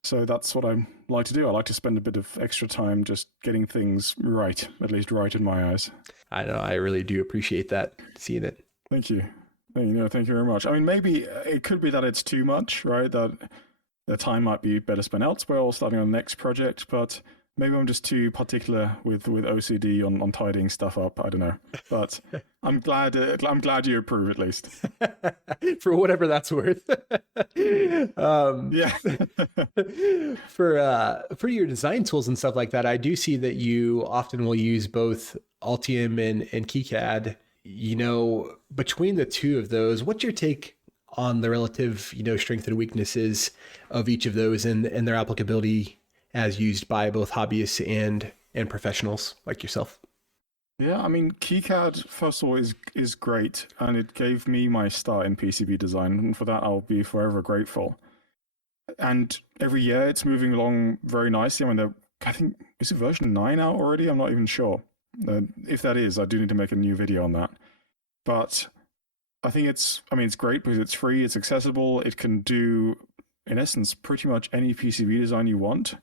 So that's what I like to do. I like to spend a bit of extra time just getting things right, at least right in my eyes. I know. I really do appreciate that, seeing it. Thank you. Thank you very much. I mean, maybe it could be that it's too much, right? That the time might be better spent elsewhere or starting on the next project. But Maybe I'm just too particular with OCD on tidying stuff up. I don't know, but I'm glad you approve at least. For whatever that's worth. Yeah. For your design tools and stuff like that, I do see that you often will use both Altium and KiCad. Between the two of those, what's your take on the relative, strengths and weaknesses of each of those and their applicability as used by both hobbyists and professionals like yourself? Yeah, I mean, KiCad, first of all, is great, and it gave me my start in PCB design, and for that, I'll be forever grateful. And every year, it's moving along very nicely. I mean, I think, is it version 9 out already? I'm not even sure. If that is, I do need to make a new video on that. But I think it's great because it's free, it's accessible, it can do, in essence, pretty much any PCB design you want.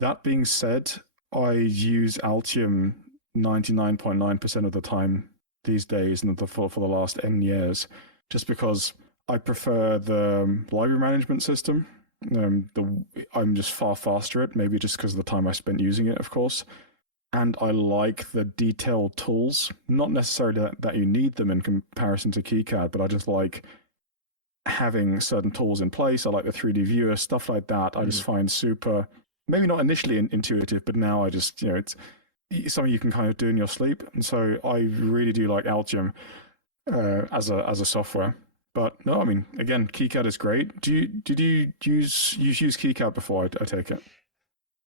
That being said, I use Altium 99.9% of the time these days and for the last N years, just because I prefer the library management system. I'm just far faster at it, maybe just because of the time I spent using it, of course. And I like the detailed tools, not necessarily that you need them in comparison to KiCad, but I just like having certain tools in place. I like the 3D viewer, stuff like that. I just find super, maybe not initially intuitive, but now I just, it's something you can kind of do in your sleep. And so I really do like Altium as a software. But no, I mean, again, KiCad is great. Did you use KiCad before? I take it.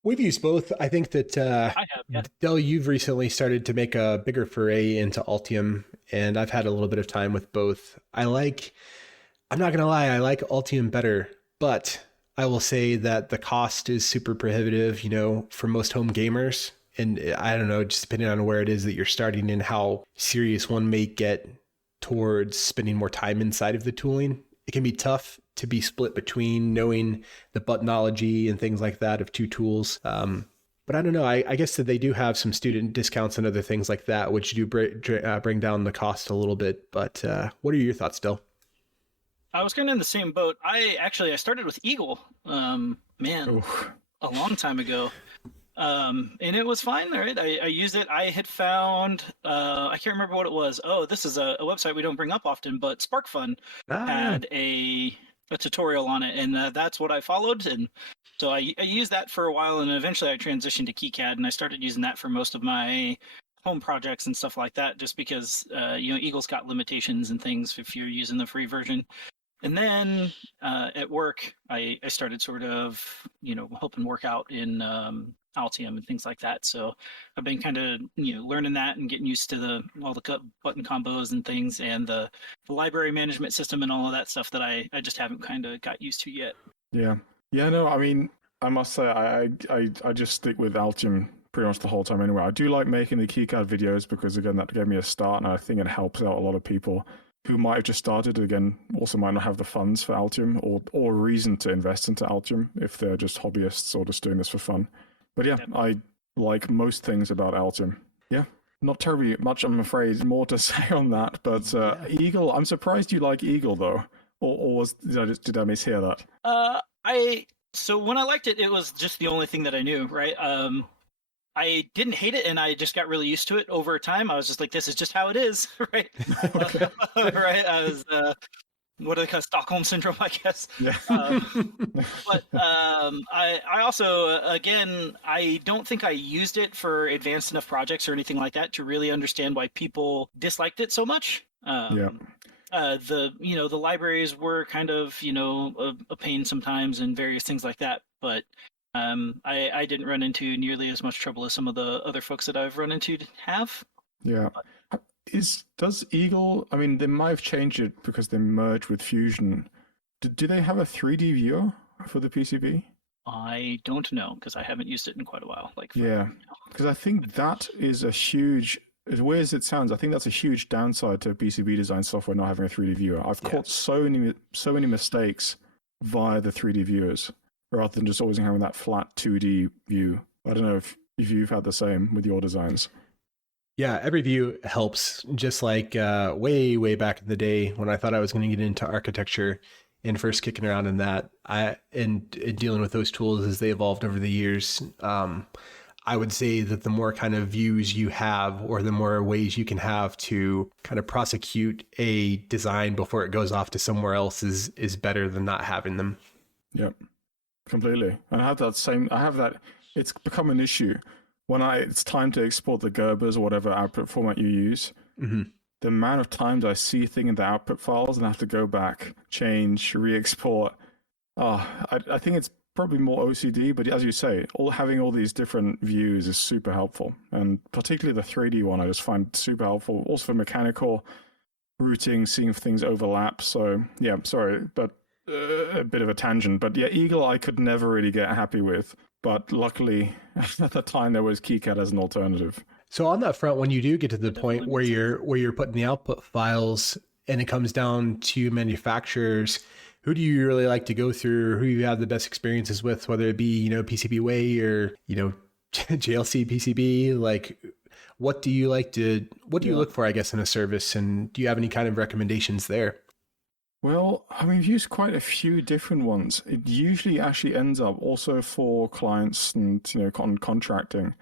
We've used both. I think that I have, yeah. Del, you've recently started to make a bigger foray into Altium, and I've had a little bit of time with both. I'm not going to lie, I like Altium better, but I will say that the cost is super prohibitive, for most home gamers. And I don't know, just depending on where it is that you're starting and how serious one may get towards spending more time inside of the tooling, it can be tough to be split between knowing the buttonology and things like that of two tools. But I don't know. I guess that they do have some student discounts and other things like that, which do bring down the cost a little bit. But what are your thoughts, Dill? I was kind of in the same boat. I started with Eagle, a long time ago. And it was fine, right? I used it. I had found, I can't remember what it was. Oh, this is a website we don't bring up often, but SparkFun had a tutorial on it, and that's what I followed. And so I used that for a while, and eventually I transitioned to KiCad, and I started using that for most of my home projects and stuff like that, just because, Eagle's got limitations and things if you're using the free version. And then at work, I started sort of, helping work out in Altium and things like that. So I've been kind of, learning that and getting used to all the button combos and things, and the library management system and all of that stuff that I just haven't kind of got used to yet. Yeah. Yeah, no, I mean, I must say, I just stick with Altium pretty much the whole time anyway. I do like making the KiCad videos because, again, that gave me a start, and I think it helps out a lot of people who might have just started, again, also might not have the funds for Altium or reason to invest into Altium if they're just hobbyists or just doing this for fun. But yeah, yep. I like most things about Altium. Yeah, not terribly much, I'm afraid, more to say on that. But Eagle, I'm surprised you like Eagle, though. Or did I mishear that? So when I liked it, it was just the only thing that I knew, right? I didn't hate it, and I just got really used to it over time. I was just like, this is just how it is, right? Okay. Right? I was, what do they call it? Stockholm Syndrome, I guess. Yeah. But I also, again, I don't think I used it for advanced enough projects or anything like that to really understand why people disliked it so much. Yeah. The libraries were kind of, a pain sometimes and various things like that. But I didn't run into nearly as much trouble as some of the other folks that I've run into have. Yeah. Does Eagle, I mean, they might have changed it because they merged with Fusion. Do they have a 3D viewer for the PCB? I don't know, because I haven't used it in quite a while. Yeah, because I think that is a huge, as weird as it sounds, I think that's a huge downside to PCB design software not having a 3D viewer. I've caught so many mistakes via the 3D viewers, rather than just always having that flat 2D view. I don't know if you've had the same with your designs. Yeah, every view helps. Just like way back in the day when I thought I was going to get into architecture and first kicking around in that. And dealing with those tools as they evolved over the years. I would say that the more kind of views you have, or the more ways you can have to kind of prosecute a design before it goes off to somewhere else is better than not having them. Yep, completely. And I have that, it's become an issue. When it's time to export the Gerbers or whatever output format you use, the amount of times I see things in the output files and have to go back, change, re-export. I think it's probably more OCD, but as you say, having all these different views is super helpful. And particularly the 3D one, I just find super helpful. Also for mechanical routing, seeing if things overlap. So yeah, sorry, but a bit of a tangent. But yeah, Eagle I could never really get happy with. But luckily, at the time, there was KiCad as an alternative. So on that front, when you do get to the point where you're putting the output files and it comes down to manufacturers, who do you really like to go through? Who you have the best experiences with, whether it be, PCBWay or, JLC PCB? Like, what do you look for, I guess, in a service? And do you have any kind of recommendations there? Well, we've used quite a few different ones. It usually actually ends up also for clients and, contracting.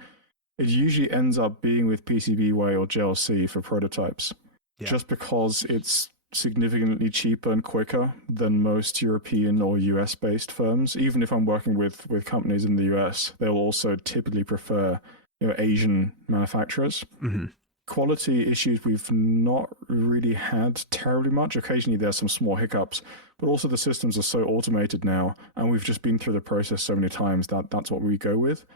It usually ends up being with PCBWay or JLC for prototypes, just because it's significantly cheaper and quicker than most European or US-based firms. Even if I'm working with companies in the US, they'll also typically prefer Asian manufacturers. Mm-hmm. Quality issues we've not really had terribly much. Occasionally there's some small hiccups, but also the systems are so automated now, and we've just been through the process so many times that that's what we go with.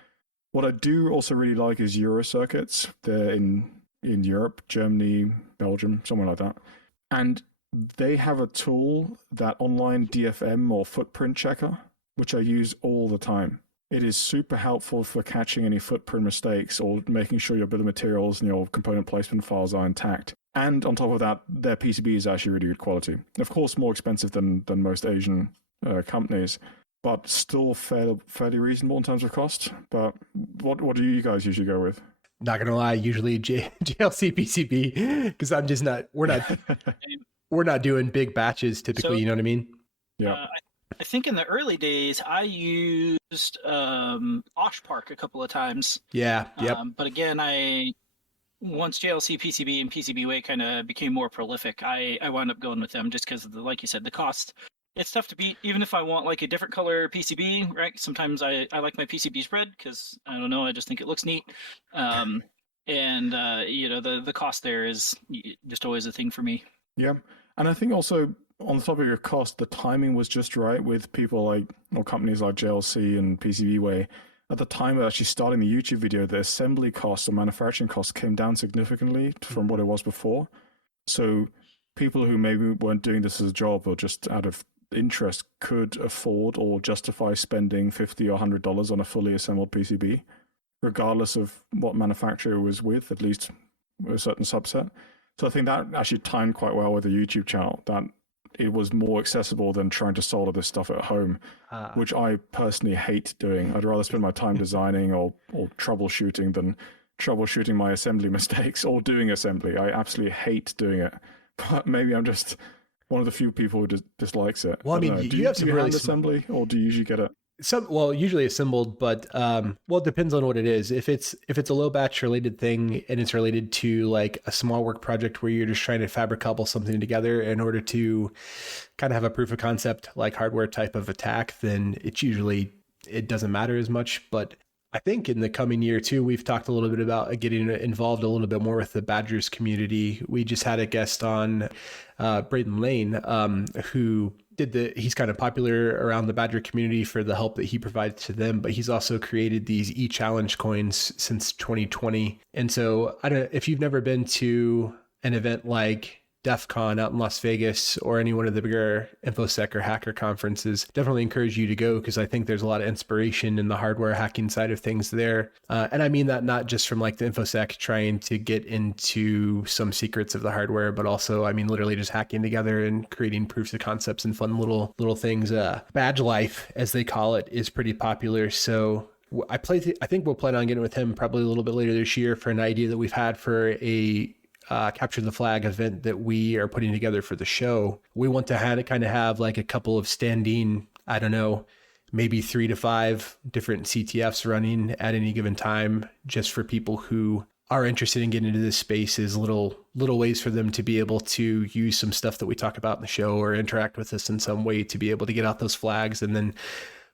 What I do also really like is Euro circuits. They're in Europe, Germany, Belgium, somewhere like that. And they have a tool, that online DFM or footprint checker, which I use all the time. It is super helpful for catching any footprint mistakes or making sure your bill of materials and your component placement files are intact. And on top of that, their PCB is actually really good quality. Of course, more expensive than most Asian companies, but still fairly reasonable in terms of cost. But what do you guys usually go with? Not gonna lie, usually JLC PCB, because I'm just not. We're not doing big batches typically. You know what I mean? Yeah. I think in the early days, I used Oshpark a couple of times. Yeah. Yep. But again, once JLC PCB and PCBWay kind of became more prolific, I wound up going with them just because, like you said, the cost. It's tough to beat, even if I want like a different color PCB, right? Sometimes I like my PCBs red because, I don't know, I just think it looks neat. And the cost there is just always a thing for me. Yeah. And I think also on the topic of cost, the timing was just right with people or companies like JLC and PCBWay. At the time of actually starting the YouTube video, the assembly costs or manufacturing costs came down significantly from what it was before. So people who maybe weren't doing this as a job or just out of interest could afford or justify spending $50 or $100 on a fully assembled PCB, regardless of what manufacturer it was with, at least a certain subset. So I think that actually timed quite well with the YouTube channel, that it was more accessible than trying to solder this stuff at home, which I personally hate doing. I'd rather spend my time designing or troubleshooting than troubleshooting my assembly mistakes or doing assembly. I absolutely hate doing it. But maybe I'm just one of the few people who dislikes it. Well, I mean, do you have some really assembly, or do you usually get it? Usually assembled, but it depends on what it is. If it's a low batch related thing and it's related to like a small work project where you're just trying to fabricable something together in order to kind of have a proof of concept like hardware type of attack, then it doesn't matter as much. But I think in the coming year too, we've talked a little bit about getting involved a little bit more with the Badgers community. We just had a guest on, Braden Lane, who he's kind of popular around the Badger community for the help that he provides to them, but he's also created these e-challenge coins since 2020. And so I don't know if you've never been to an event like DEF CON out in Las Vegas or any one of the bigger InfoSec or hacker conferences, definitely encourage you to go, because I think there's a lot of inspiration in the hardware hacking side of things there. And I mean that not just from like the InfoSec trying to get into some secrets of the hardware, but also, I mean, literally just hacking together and creating proofs of concepts and fun little things. Badge life, as they call it, is pretty popular. So I think we'll plan on getting with him probably a little bit later this year for an idea that we've had for a capture the flag event that we are putting together for the show, we want to have like a couple of standing, I don't know, maybe 3 to 5 different CTFs running at any given time, just for people who are interested in getting into this space, is little ways for them to be able to use some stuff that we talk about in the show or interact with us in some way to be able to get out those flags, and then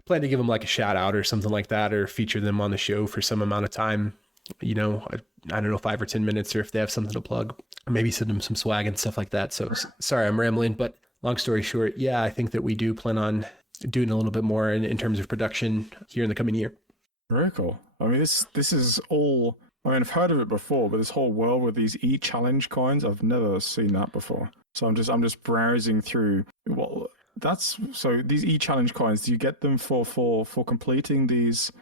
plan to give them like a shout out or something like that, or feature them on the show for some amount of time. I don't know, 5 or 10 minutes, or if they have something to plug, maybe send them some swag and stuff like that. So sorry, I'm rambling, but long story short, yeah, I think that we do plan on doing a little bit more in terms of production here in the coming year. Very cool. I mean, this is all, I mean, I've heard of it before, but this whole world with these e-challenge coins, I've never seen that before. So I'm just browsing through. Well, so these e-challenge coins, do you get them for completing these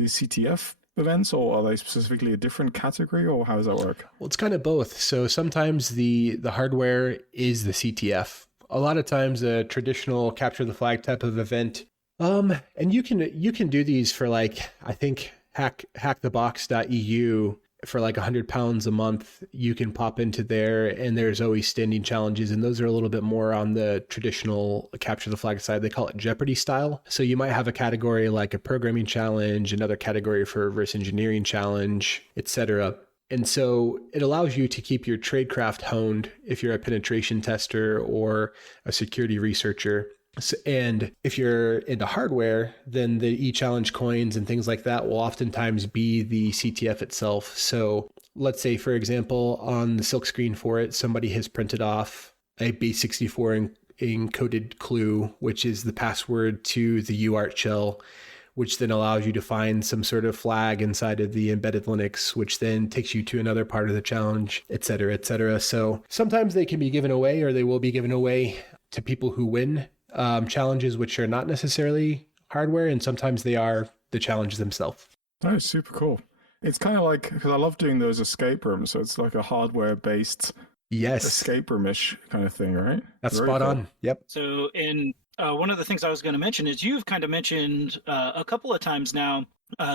CTF events, or are they specifically a different category, or how does that work? Well, it's kind of both. So sometimes the hardware is the CTF. A lot of times a traditional capture the flag type of event. And you can do these for like, I think hackthebox.eu for like £100 a month. You can pop into there, and there's always standing challenges, and those are a little bit more on the traditional capture the flag side. They call it Jeopardy style. So you might have a category like a programming challenge, another category for reverse engineering challenge, etc. And so it allows you to keep your tradecraft honed if you're a penetration tester or a security researcher. And if you're into hardware, then the e-challenge coins and things like that will oftentimes be the CTF itself. So let's say, for example, on the silk screen for it, somebody has printed off a base 64 encoded clue, which is the password to the UART shell, which then allows you to find some sort of flag inside of the embedded Linux, which then takes you to another part of the challenge, et cetera, et cetera. So sometimes they can be given away, or they will be given away to people who win challenges which are not necessarily hardware, and sometimes they are the challenges themselves. That is super cool. It's kind of like, because I love doing those escape rooms, so it's like a hardware-based escape room-ish kind of thing, right? That's very spot on. Yep. So in one of the things I was going to mention is you've kind of mentioned a couple of times now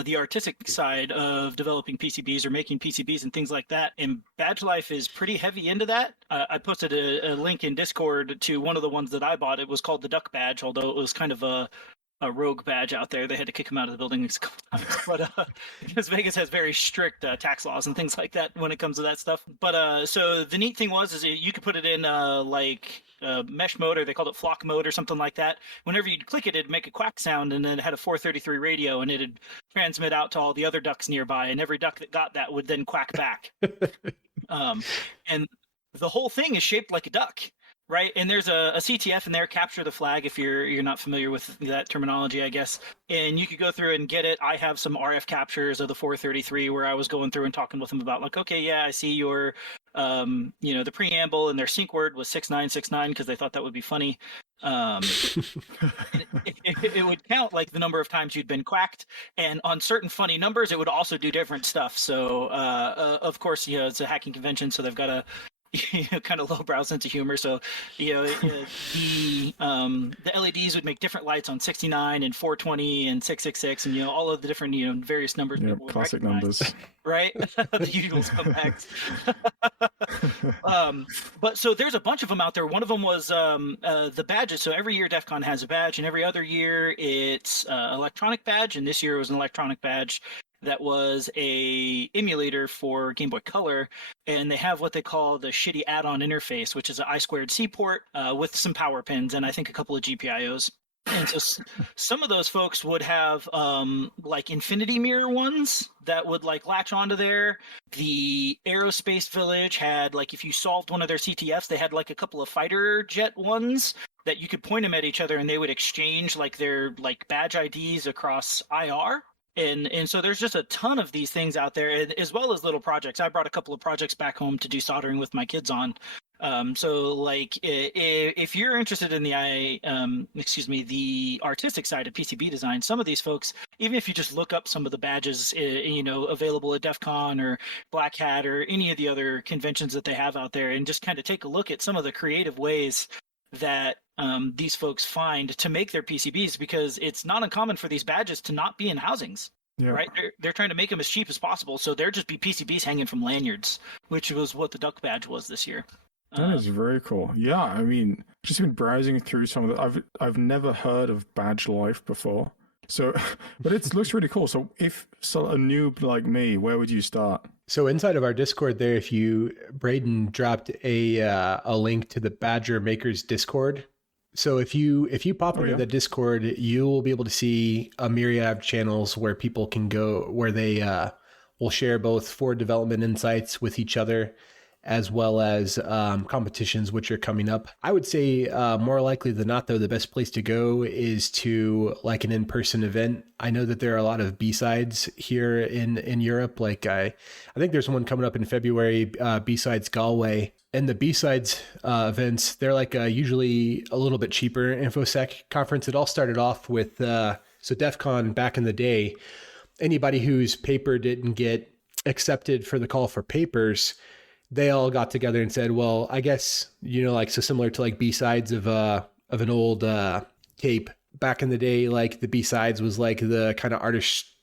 the artistic side of developing PCBs or making PCBs and things like that. And Badge Life is pretty heavy into that. I posted a link in Discord to one of the ones that I bought. It was called the Duck Badge, although it was kind of a rogue badge out there. They had to kick him out of the building a couple times. But because Vegas has very strict tax laws and things like that when it comes to that stuff. But so the neat thing is you could put it in mesh mode, or they called it flock mode or something like that. Whenever you'd click it, it'd make a quack sound, and then it had a 433 radio, and it'd transmit out to all the other ducks nearby, and every duck that got that would then quack back. And the whole thing is shaped like a duck. Right, and there's a CTF in there, capture the flag, if you're not familiar with that terminology, I guess. And you could go through and get it. I have some RF captures of the 433 where I was going through and talking with them about, like, okay, yeah, I see your, the preamble, and their sync word was 6969 because they thought that would be funny. It would count like the number of times you'd been quacked, and on certain funny numbers, it would also do different stuff. So, of course, it's a hacking convention, so they've got a kind of lowbrow sense of humor. So, the LEDs would make different lights on 69 and 420 and 666, and all of the different various numbers. Yeah, classic numbers, right? The usual scumbags. But so there's a bunch of them out there. One of them was the badges. So every year DEF CON has a badge, and every other year it's electronic badge, and this year it was an electronic badge that was a emulator for Game Boy Color, and they have what they call the shitty add-on interface, which is an I2C port with some power pins and I think a couple of GPIOs. And so some of those folks would have like infinity mirror ones that would like latch onto there. The Aerospace Village had, like, if you solved one of their CTFs, they had like a couple of fighter jet ones that you could point them at each other, and they would exchange like their like badge IDs across IR. And so there's just a ton of these things out there, as well as little projects. I brought a couple of projects back home to do soldering with my kids on. So like if you're interested in the artistic side of PCB design, some of these folks, even if you just look up some of the badges, available at DEF CON or Black Hat or any of the other conventions that they have out there, and just kind of take a look at some of the creative ways that these folks find to make their PCBs, because it's not uncommon for these badges to not be in housings. Yeah. right? They're trying to make them as cheap as possible, so there'd just be PCBs hanging from lanyards, which was what the Duck Badge was this year. That is very cool. Yeah, I mean, just been browsing through some of the. I've never heard of Badge Life before, so but it looks really cool. So if a noob like me, where would you start? So inside of our Discord there, Braden dropped a link to the Badger Makers Discord. So if you pop into the Discord, you will be able to see a myriad of channels where people can go, where they will share both Ford development insights with each other, as well as competitions which are coming up. I would say more likely than not, though, the best place to go is to like an in-person event. I know that there are a lot of B-Sides here in Europe. Like I think there's one coming up in February, B-Sides Galway. And the B-Sides events, they're like usually a little bit cheaper InfoSec conference. It all started off with, so DEF CON back in the day, anybody whose paper didn't get accepted for the call for papers, they all got together and said, well, I guess, like, so similar to like B-Sides of an old tape back in the day, like the B-Sides was like the kind of artists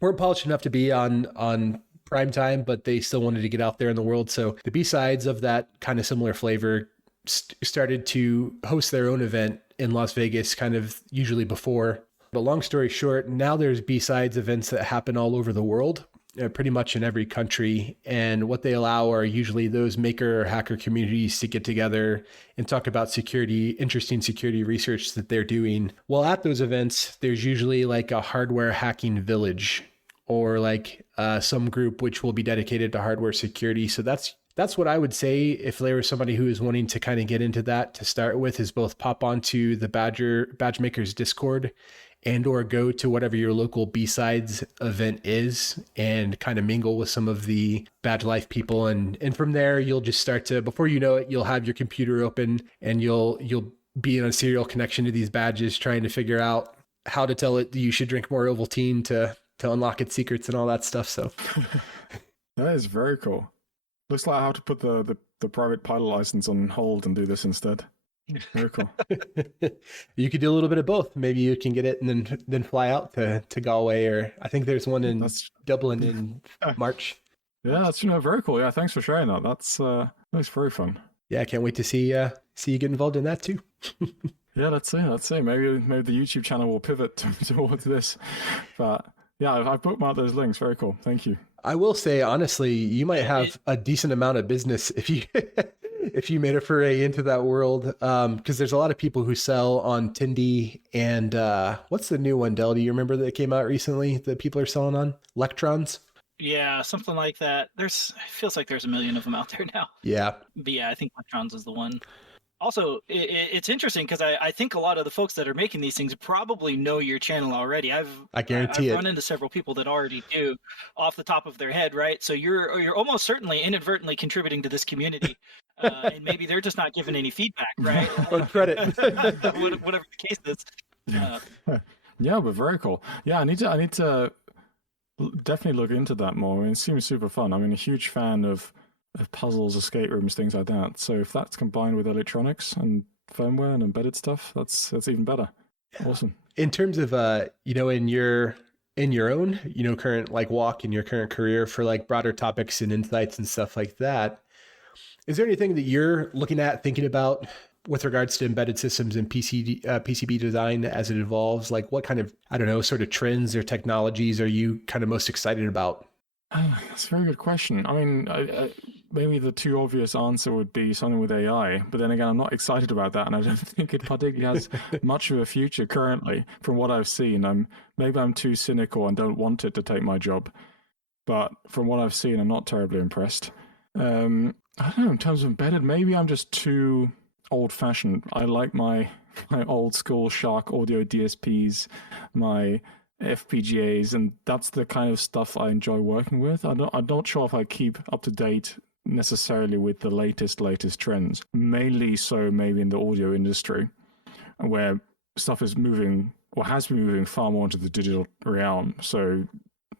weren't polished enough to be on prime time, but they still wanted to get out there in the world. So the B-Sides of that kind of similar flavor started to host their own event in Las Vegas, kind of usually before. But long story short, now there's B-Sides events that happen all over the world, pretty much in every country. And what they allow are usually those maker or hacker communities to get together and talk about interesting security research that they're doing. Well, at those events, there's usually like a hardware hacking village, or like some group which will be dedicated to hardware security. So that's what I would say if there was somebody who is wanting to kind of get into that to start with, is both pop onto the Badge Makers Discord and or go to whatever your local B-Sides event is and kind of mingle with some of the Badge Life people. And from there, you'll just start to, before you know it, you'll have your computer open and you'll be in a serial connection to these badges, trying to figure out how to tell it you should drink more Ovaltine to unlock its secrets and all that stuff. So that is very cool. Looks like how to put the private pilot license on hold and do this instead. Very cool. You could do a little bit of both. Maybe you can get it and then fly out to Galway, or I think there's one in Dublin in March. Yeah, that's very cool. Yeah, thanks for sharing that. That's very fun. Yeah, I can't wait to see you get involved in that too. Yeah, let's see. Maybe the YouTube channel will pivot towards this. But yeah, I've bookmarked those links. Very cool. Thank you. I will say, honestly, you might have a decent amount of business if you if you made a foray into that world, because there's a lot of people who sell on Tindy and what's the new one, Del? Do you remember that came out recently that people are selling on? Lectrons? Yeah, something like that. It feels like there's a million of them out there now. Yeah. But yeah, I think Lectrons is the one. Also, it's interesting because I think a lot of the folks that are making these things probably know your channel already. I guarantee I've run into several people that already do off the top of their head, right? So you're almost certainly inadvertently contributing to this community, and maybe they're just not giving any feedback, right? Or credit, whatever the case is. Yeah, but very cool. Yeah, I need to definitely look into that more. I mean, it seems super fun. I'm a huge fan of puzzles, escape rooms, things like that. So if that's combined with electronics and firmware and embedded stuff, that's even better. Awesome. In terms of in your own current like walk in your current career for like broader topics and insights and stuff like that, is there anything that you're looking at, thinking about with regards to embedded systems and PCB design as it evolves? Like what kind of, I don't know, sort of trends or technologies are you kind of most excited about? That's a very good question. I mean, maybe the too obvious answer would be something with AI, but then again, I'm not excited about that, and I don't think it particularly has much of a future currently. From what I've seen, maybe I'm too cynical and don't want it to take my job, but from what I've seen, I'm not terribly impressed. I don't know, in terms of embedded, maybe I'm just too old-fashioned. I like my old school Shark audio DSPs, my FPGAs, and that's the kind of stuff I enjoy working with. I'm not sure if I keep up to date necessarily with the latest trends. Mainly so maybe in the audio industry, where stuff is moving or has been moving far more into the digital realm. So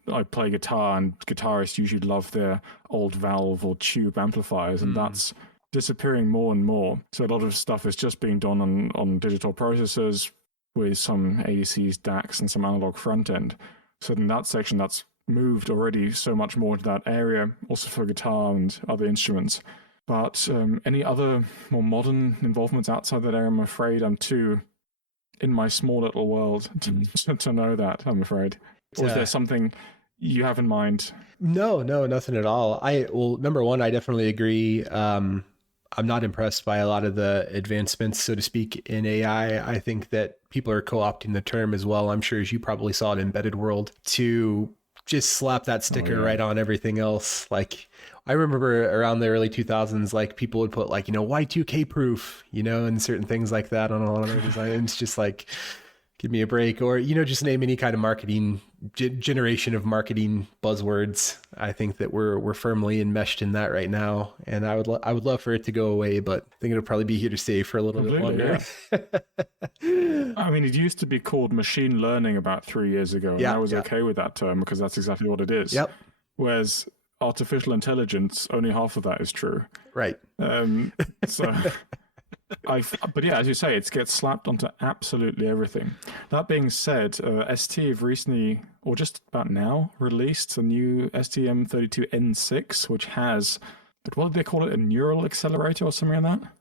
I play guitar, and guitarists usually love their old valve or tube amplifiers, and that's disappearing more and more. So a lot of stuff is just being done on digital processors with some ADCs, DACs, and some analog front end. So in that section, that's moved already so much more into that area, also for guitar and other instruments. But any other more modern involvements outside that area, I'm afraid I'm too in my small little world to know that, I'm afraid. Or is there something you have in mind? No, nothing at all. Well, number one, I definitely agree. I'm not impressed by a lot of the advancements, so to speak, in AI. I think that people are co-opting the term as well. I'm sure as you probably saw in embedded world to just slap that sticker right on everything else. Like I remember around the early 2000s, like people would put like, Y2K proof, and certain things like that on a lot of their designs, just like, give me a break. Or, just name any kind of marketing generation of marketing buzzwords. I think that we're firmly enmeshed in that right now. And I would love for it to go away, but I think it'll probably be here to stay for a little bit longer. Yeah. I mean, it used to be called machine learning about 3 years ago. And I was okay with that term because that's exactly what it is. Yep. Whereas artificial intelligence, only half of that is true. Right. But yeah, as you say, it gets slapped onto absolutely everything. That being said, ST have recently, or just about now, released a new STM32N6, which has, what do they call it, a neural accelerator or something like that?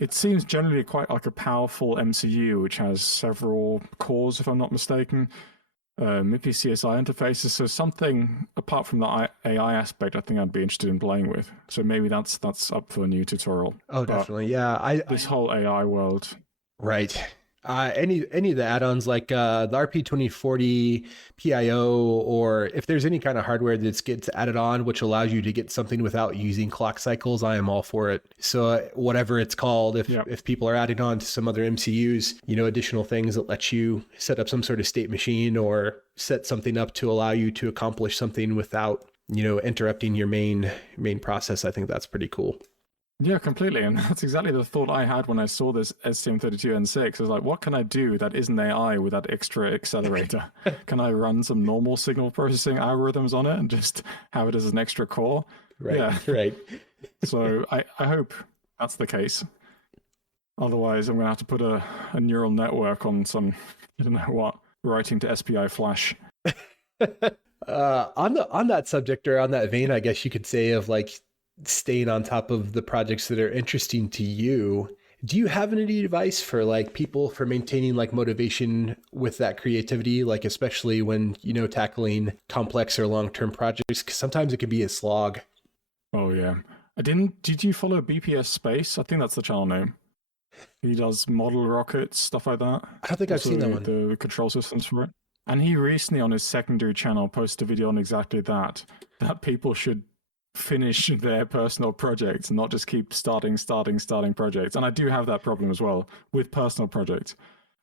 It seems generally quite like a powerful MCU, which has several cores, if I'm not mistaken. MIPI CSI interfaces, so something apart from the AI aspect, I think I'd be interested in playing with. So maybe that's up for a new tutorial. Oh, definitely, yeah. This whole AI world, right? Any of the add-ons like the RP2040 PIO, or if there's any kind of hardware that gets added on, which allows you to get something without using clock cycles, I am all for it. So whatever it's called, if people are adding on to some other MCUs, additional things that let you set up some sort of state machine or set something up to allow you to accomplish something without, interrupting your main process, I think that's pretty cool. Yeah, completely. And that's exactly the thought I had when I saw this STM32N6. I was like, what can I do that isn't AI with that extra accelerator? Can I run some normal signal processing algorithms on it and just have it as an extra core? Right, yeah. Right. So I hope that's the case. Otherwise, I'm going to have to put a neural network on some, I don't know what, writing to SPI Flash. On that subject, or on that vein, I guess you could say, of like staying on top of the projects that are interesting to you, do you have any advice for like people for maintaining like motivation with that creativity, like especially when tackling complex or long-term projects? Because sometimes it can be a slog. Oh yeah, did you follow BPS Space? I think that's the channel name. He does model rockets, stuff like that. I don't think I've seen that one. The control systems for it. And he recently on his secondary channel posted a video on exactly that people should finish their personal projects and not just keep starting projects. And I do have that problem as well with personal projects.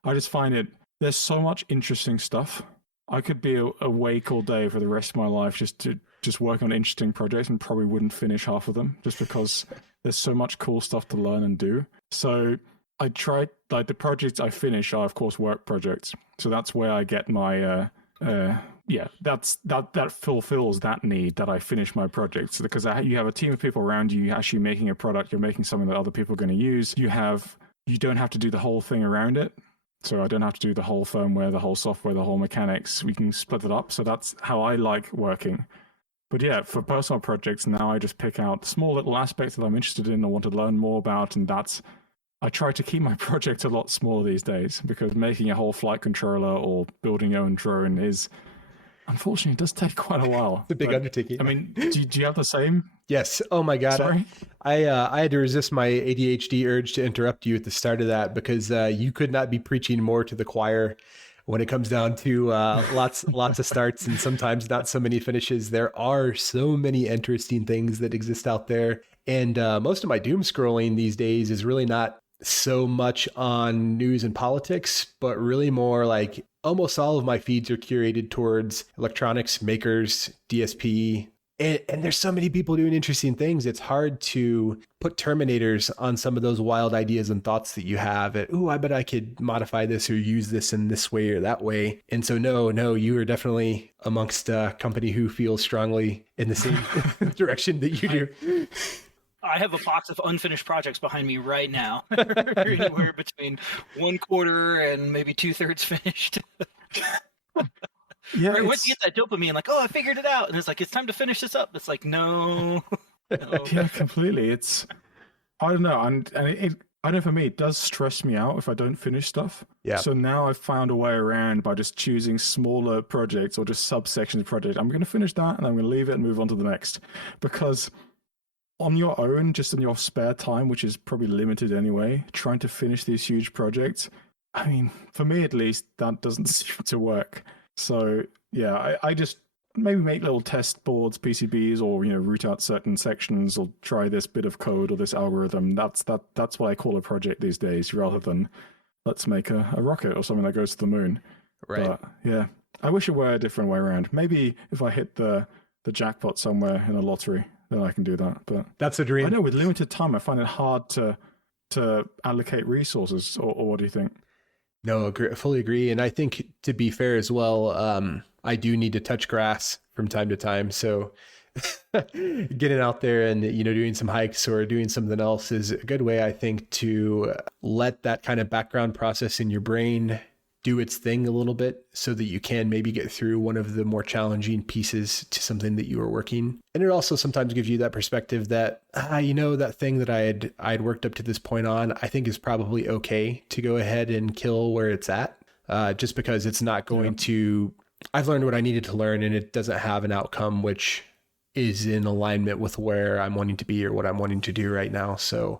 I just find there's so much interesting stuff. I could be awake all day for the rest of my life just working on interesting projects and probably wouldn't finish half of them just because there's so much cool stuff to learn and do. So I try, like the projects I finish are of course work projects. So that's where I get my that fulfills that need that I finish my projects, because you have a team of people around you actually making a product. You're making something that other people are going to use. You don't have to do the whole thing around it. So I don't have to do the whole firmware, the whole software, the whole mechanics. We can split it up. So that's how I like working. But yeah, for personal projects now, I just pick out small little aspects that I'm interested in or want to learn more about, and I try to keep my project a lot smaller these days, because making a whole flight controller or building your own drone is, unfortunately, it does take quite a while. It's a big undertaking. I mean, do you have the same? Yes. Oh my God. Sorry? I had to resist my ADHD urge to interrupt you at the start of that, because you could not be preaching more to the choir when it comes down to lots of starts and sometimes not so many finishes. There are so many interesting things that exist out there. And most of my doom scrolling these days is really not so much on news and politics, but really more like almost all of my feeds are curated towards electronics makers, DSP, and there's so many people doing interesting things. It's hard to put terminators on some of those wild ideas and thoughts that you have. I bet I could modify this or use this in this way or that way. And so no, you are definitely amongst a company who feels strongly in the same direction that you do. I have a box of unfinished projects behind me right now. Anywhere between 1/4 and maybe 2/3 finished. Yeah, Right, once you get that dopamine, like, oh, I figured it out, and it's like, it's time to finish this up. It's like, no, no. yeah, completely. I don't know, and I know for me, it does stress me out if I don't finish stuff. Yeah. So now I've found a way around by just choosing smaller projects or just subsections of project. I'm going to finish that, and I'm going to leave it and move on to the next, because on your own, just in your spare time, which is probably limited anyway, trying to finish these huge projects, I mean, for me at least, that doesn't seem to work. So yeah, I just maybe make little test boards, PCBs, or root out certain sections, or try this bit of code or this algorithm. That's what I call a project these days, rather than let's make a rocket or something that goes to the moon. Right. But yeah, I wish it were a different way around. Maybe if I hit the jackpot somewhere in a lottery, then I can do that. But that's a dream. I know with limited time, I find it hard to allocate resources. Or what do you think? No, fully agree. And I think, to be fair as well, I do need to touch grass from time to time. So getting out there and, doing some hikes or doing something else is a good way, I think, to let that kind of background process in your brain do its thing a little bit, so that you can maybe get through one of the more challenging pieces to something that you are working. And it also sometimes gives you that perspective that, that thing that I had worked up to this point on, I think is probably okay to go ahead and kill where it's at, just because it's not going to, I've learned what I needed to learn, and it doesn't have an outcome which is in alignment with where I'm wanting to be or what I'm wanting to do right now. So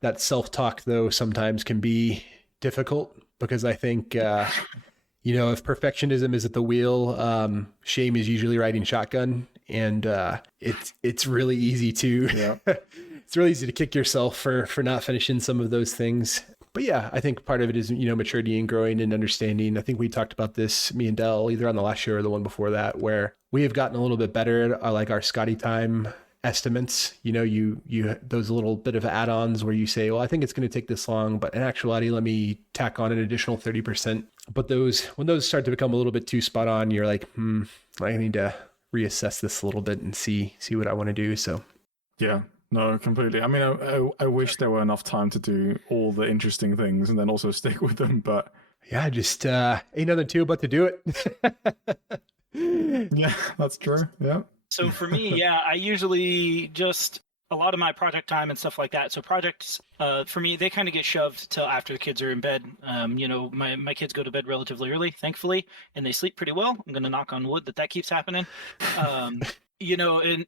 that self-talk, though, sometimes can be difficult, because I think, if perfectionism is at the wheel, shame is usually riding shotgun, and it's really easy to it's really easy to kick yourself for not finishing some of those things. But yeah, I think part of it is maturity and growing and understanding. I think we talked about this, me and Del, either on the last show or the one before that, where we have gotten a little bit better at like our Scotty time estimates. You those little bit of add-ons where you say, well, I think it's going to take this long, but in actuality, let me tack on an additional 30%. But when those start to become a little bit too spot on, you're like, I need to reassess this a little bit and see what I want to do. So yeah, no, completely. I mean, I wish there were enough time to do all the interesting things and then also stick with them, but yeah, just ain't nothing to but to do it. Yeah, that's true. Yeah. So for me, I usually just a lot of my project time and stuff like that. So projects, for me, they kind of get shoved till after the kids are in bed. My kids go to bed relatively early, thankfully, and they sleep pretty well. I'm going to knock on wood that keeps happening. And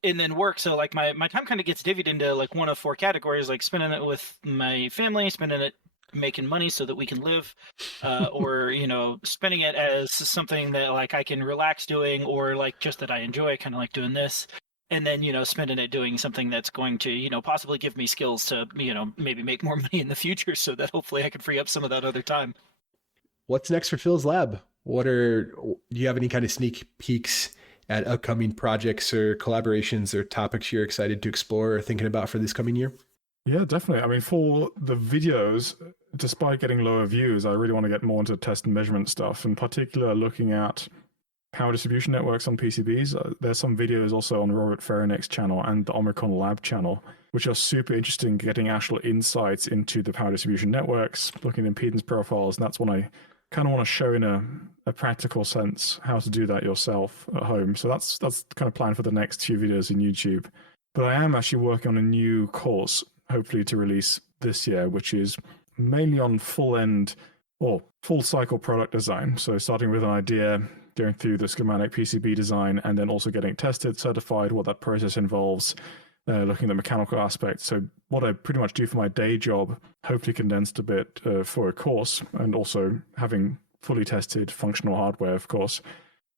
then work. So like my time kind of gets divvied into like one of four categories, like spending it with my family, spending it making money so that we can live, or spending it as something that like I can relax doing, or like just that I enjoy, kind of like doing this, and then spending it doing something that's going to possibly give me skills to maybe make more money in the future, so that hopefully I can free up some of that other time. What's next for Phil's lab? Do you have any kind of sneak peeks at upcoming projects or collaborations or topics you're excited to explore or thinking about for this coming year? Yeah, definitely. I mean, for the videos, despite getting lower views, I really want to get more into test and measurement stuff, in particular looking at power distribution networks on PCBs. There's some videos also on Robert Ferenek's channel and the Omicron Lab channel, which are super interesting, getting actual insights into the power distribution networks, looking at impedance profiles, and that's when I kind of want to show in a practical sense how to do that yourself at home. So that's kind of planned for the next few videos in YouTube. But I am actually working on a new course, hopefully to release this year, which is mainly on full cycle product design. So starting with an idea, going through the schematic PCB design, and then also getting it tested, certified, what that process involves, looking at the mechanical aspects. So what I pretty much do for my day job, hopefully condensed a bit for a course, and also having fully tested functional hardware, of course.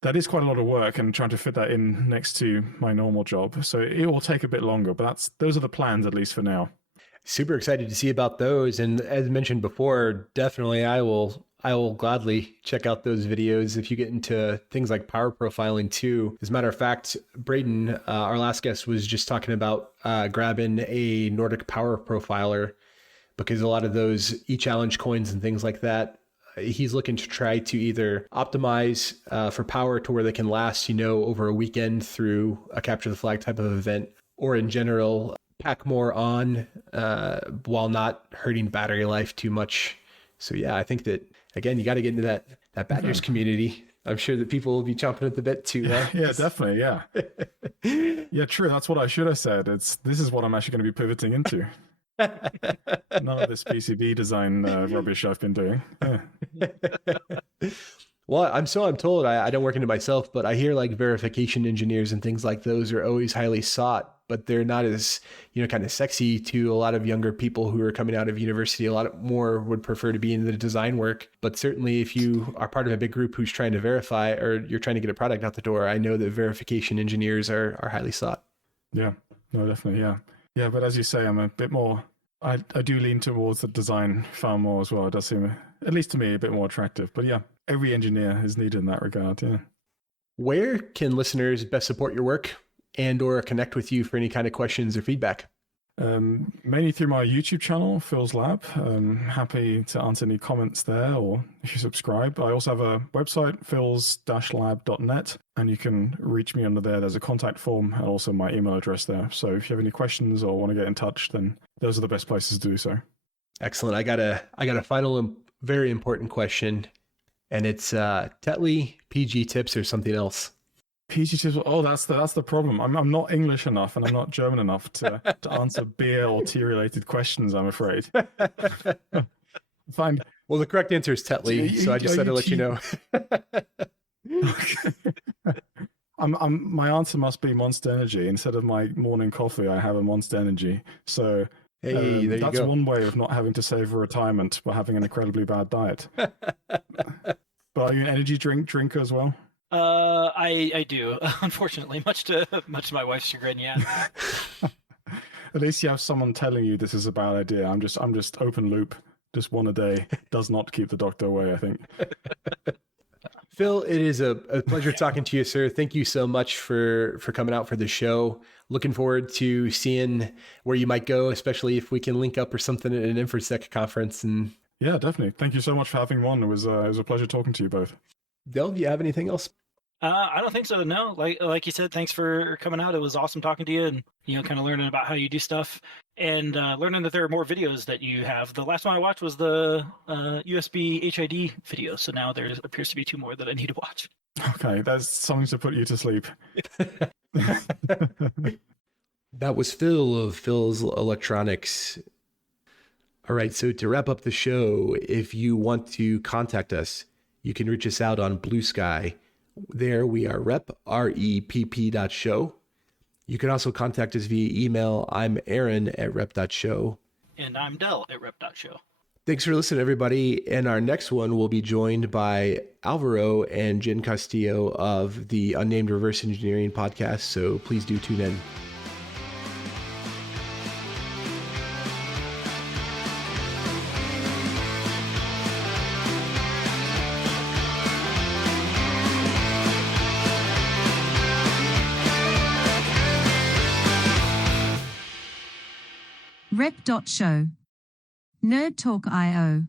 That is quite a lot of work, and trying to fit that in next to my normal job. So it will take a bit longer, but those are the plans, at least for now. Super excited to see about those. And as mentioned before, definitely I will gladly check out those videos if you get into things like power profiling too. As a matter of fact, Braden, our last guest, was just talking about grabbing a Nordic power profiler, because a lot of those e-challenge coins and things like that, he's looking to try to either optimize for power to where they can last, over a weekend through a capture the flag type of event, or in general, pack more on while not hurting battery life too much. So yeah, I think that, again, you got to get into that Badgers community. I'm sure that people will be chomping at the bit to. Yeah, definitely. Yeah. Yeah, true. That's what I should have said. This is what I'm actually going to be pivoting into. None of this PCB design rubbish I've been doing. Yeah. Well, I'm told. I don't work into myself, but I hear like verification engineers and things like those are always highly sought, but they're not as, kind of sexy to a lot of younger people who are coming out of university. A lot more would prefer to be in the design work. But certainly if you are part of a big group who's trying to verify or you're trying to get a product out the door, I know that verification engineers are highly sought. Yeah, no, definitely. Yeah. Yeah. But as you say, I'm a bit more, I do lean towards the design far more as well. It does seem, at least to me, a bit more attractive. But yeah, every engineer is needed in that regard. Yeah. Where can listeners best support your work and or connect with you for any kind of questions or feedback? Mainly through my YouTube channel, Phil's Lab. Happy to answer any comments there, or if you subscribe. I also have a website, phils-lab.net, and you can reach me under there. There's a contact form and also my email address there. So if you have any questions or want to get in touch, then those are the best places to do so. Excellent. I got a final and very important question, and it's Tetley, PG tips, or something else. PG tips. Oh, that's the problem. I'm not English enough and I'm not German enough to answer beer or tea related questions, I'm afraid. Fine. Well, the correct answer is Tetley, so I just had to let you know. Okay. My answer must be Monster Energy. Instead of my morning coffee, I have a Monster Energy. So hey, that's one way of not having to save for retirement by having an incredibly bad diet. But are you an energy drinker as well? I do, unfortunately, much to my wife's chagrin. Yeah. At least you have someone telling you this is a bad idea. I'm just open loop. Just one a day does not keep the doctor away, I think. Phil, it is a pleasure talking to you, sir. Thank you so much for coming out for the show. Looking forward to seeing where you might go, especially if we can link up or something at an InfoSec conference. And yeah, definitely. Thank you so much for having me on. It was a pleasure talking to you both. Del, do you have anything else? I don't think so. No, like you said, thanks for coming out. It was awesome talking to you, and kind of learning about how you do stuff, and learning that there are more videos that you have. The last one I watched was the USB HID video, so now there appears to be 2 more that I need to watch. Okay, that's something to put you to sleep. That was Phil of Phil's Electronics. All right, so to wrap up the show, if you want to contact us, you can reach us out on Blue Sky. There we are, repp.show. You can also contact us via email. I'm Aaron at repp.show. And I'm Del at repp.show. Thanks for listening, everybody. And our next one will be joined by Alvaro and Jen Castillo of the Unnamed Reverse Engineering podcast. So please do tune in. repp.show. Nerd Talk IO.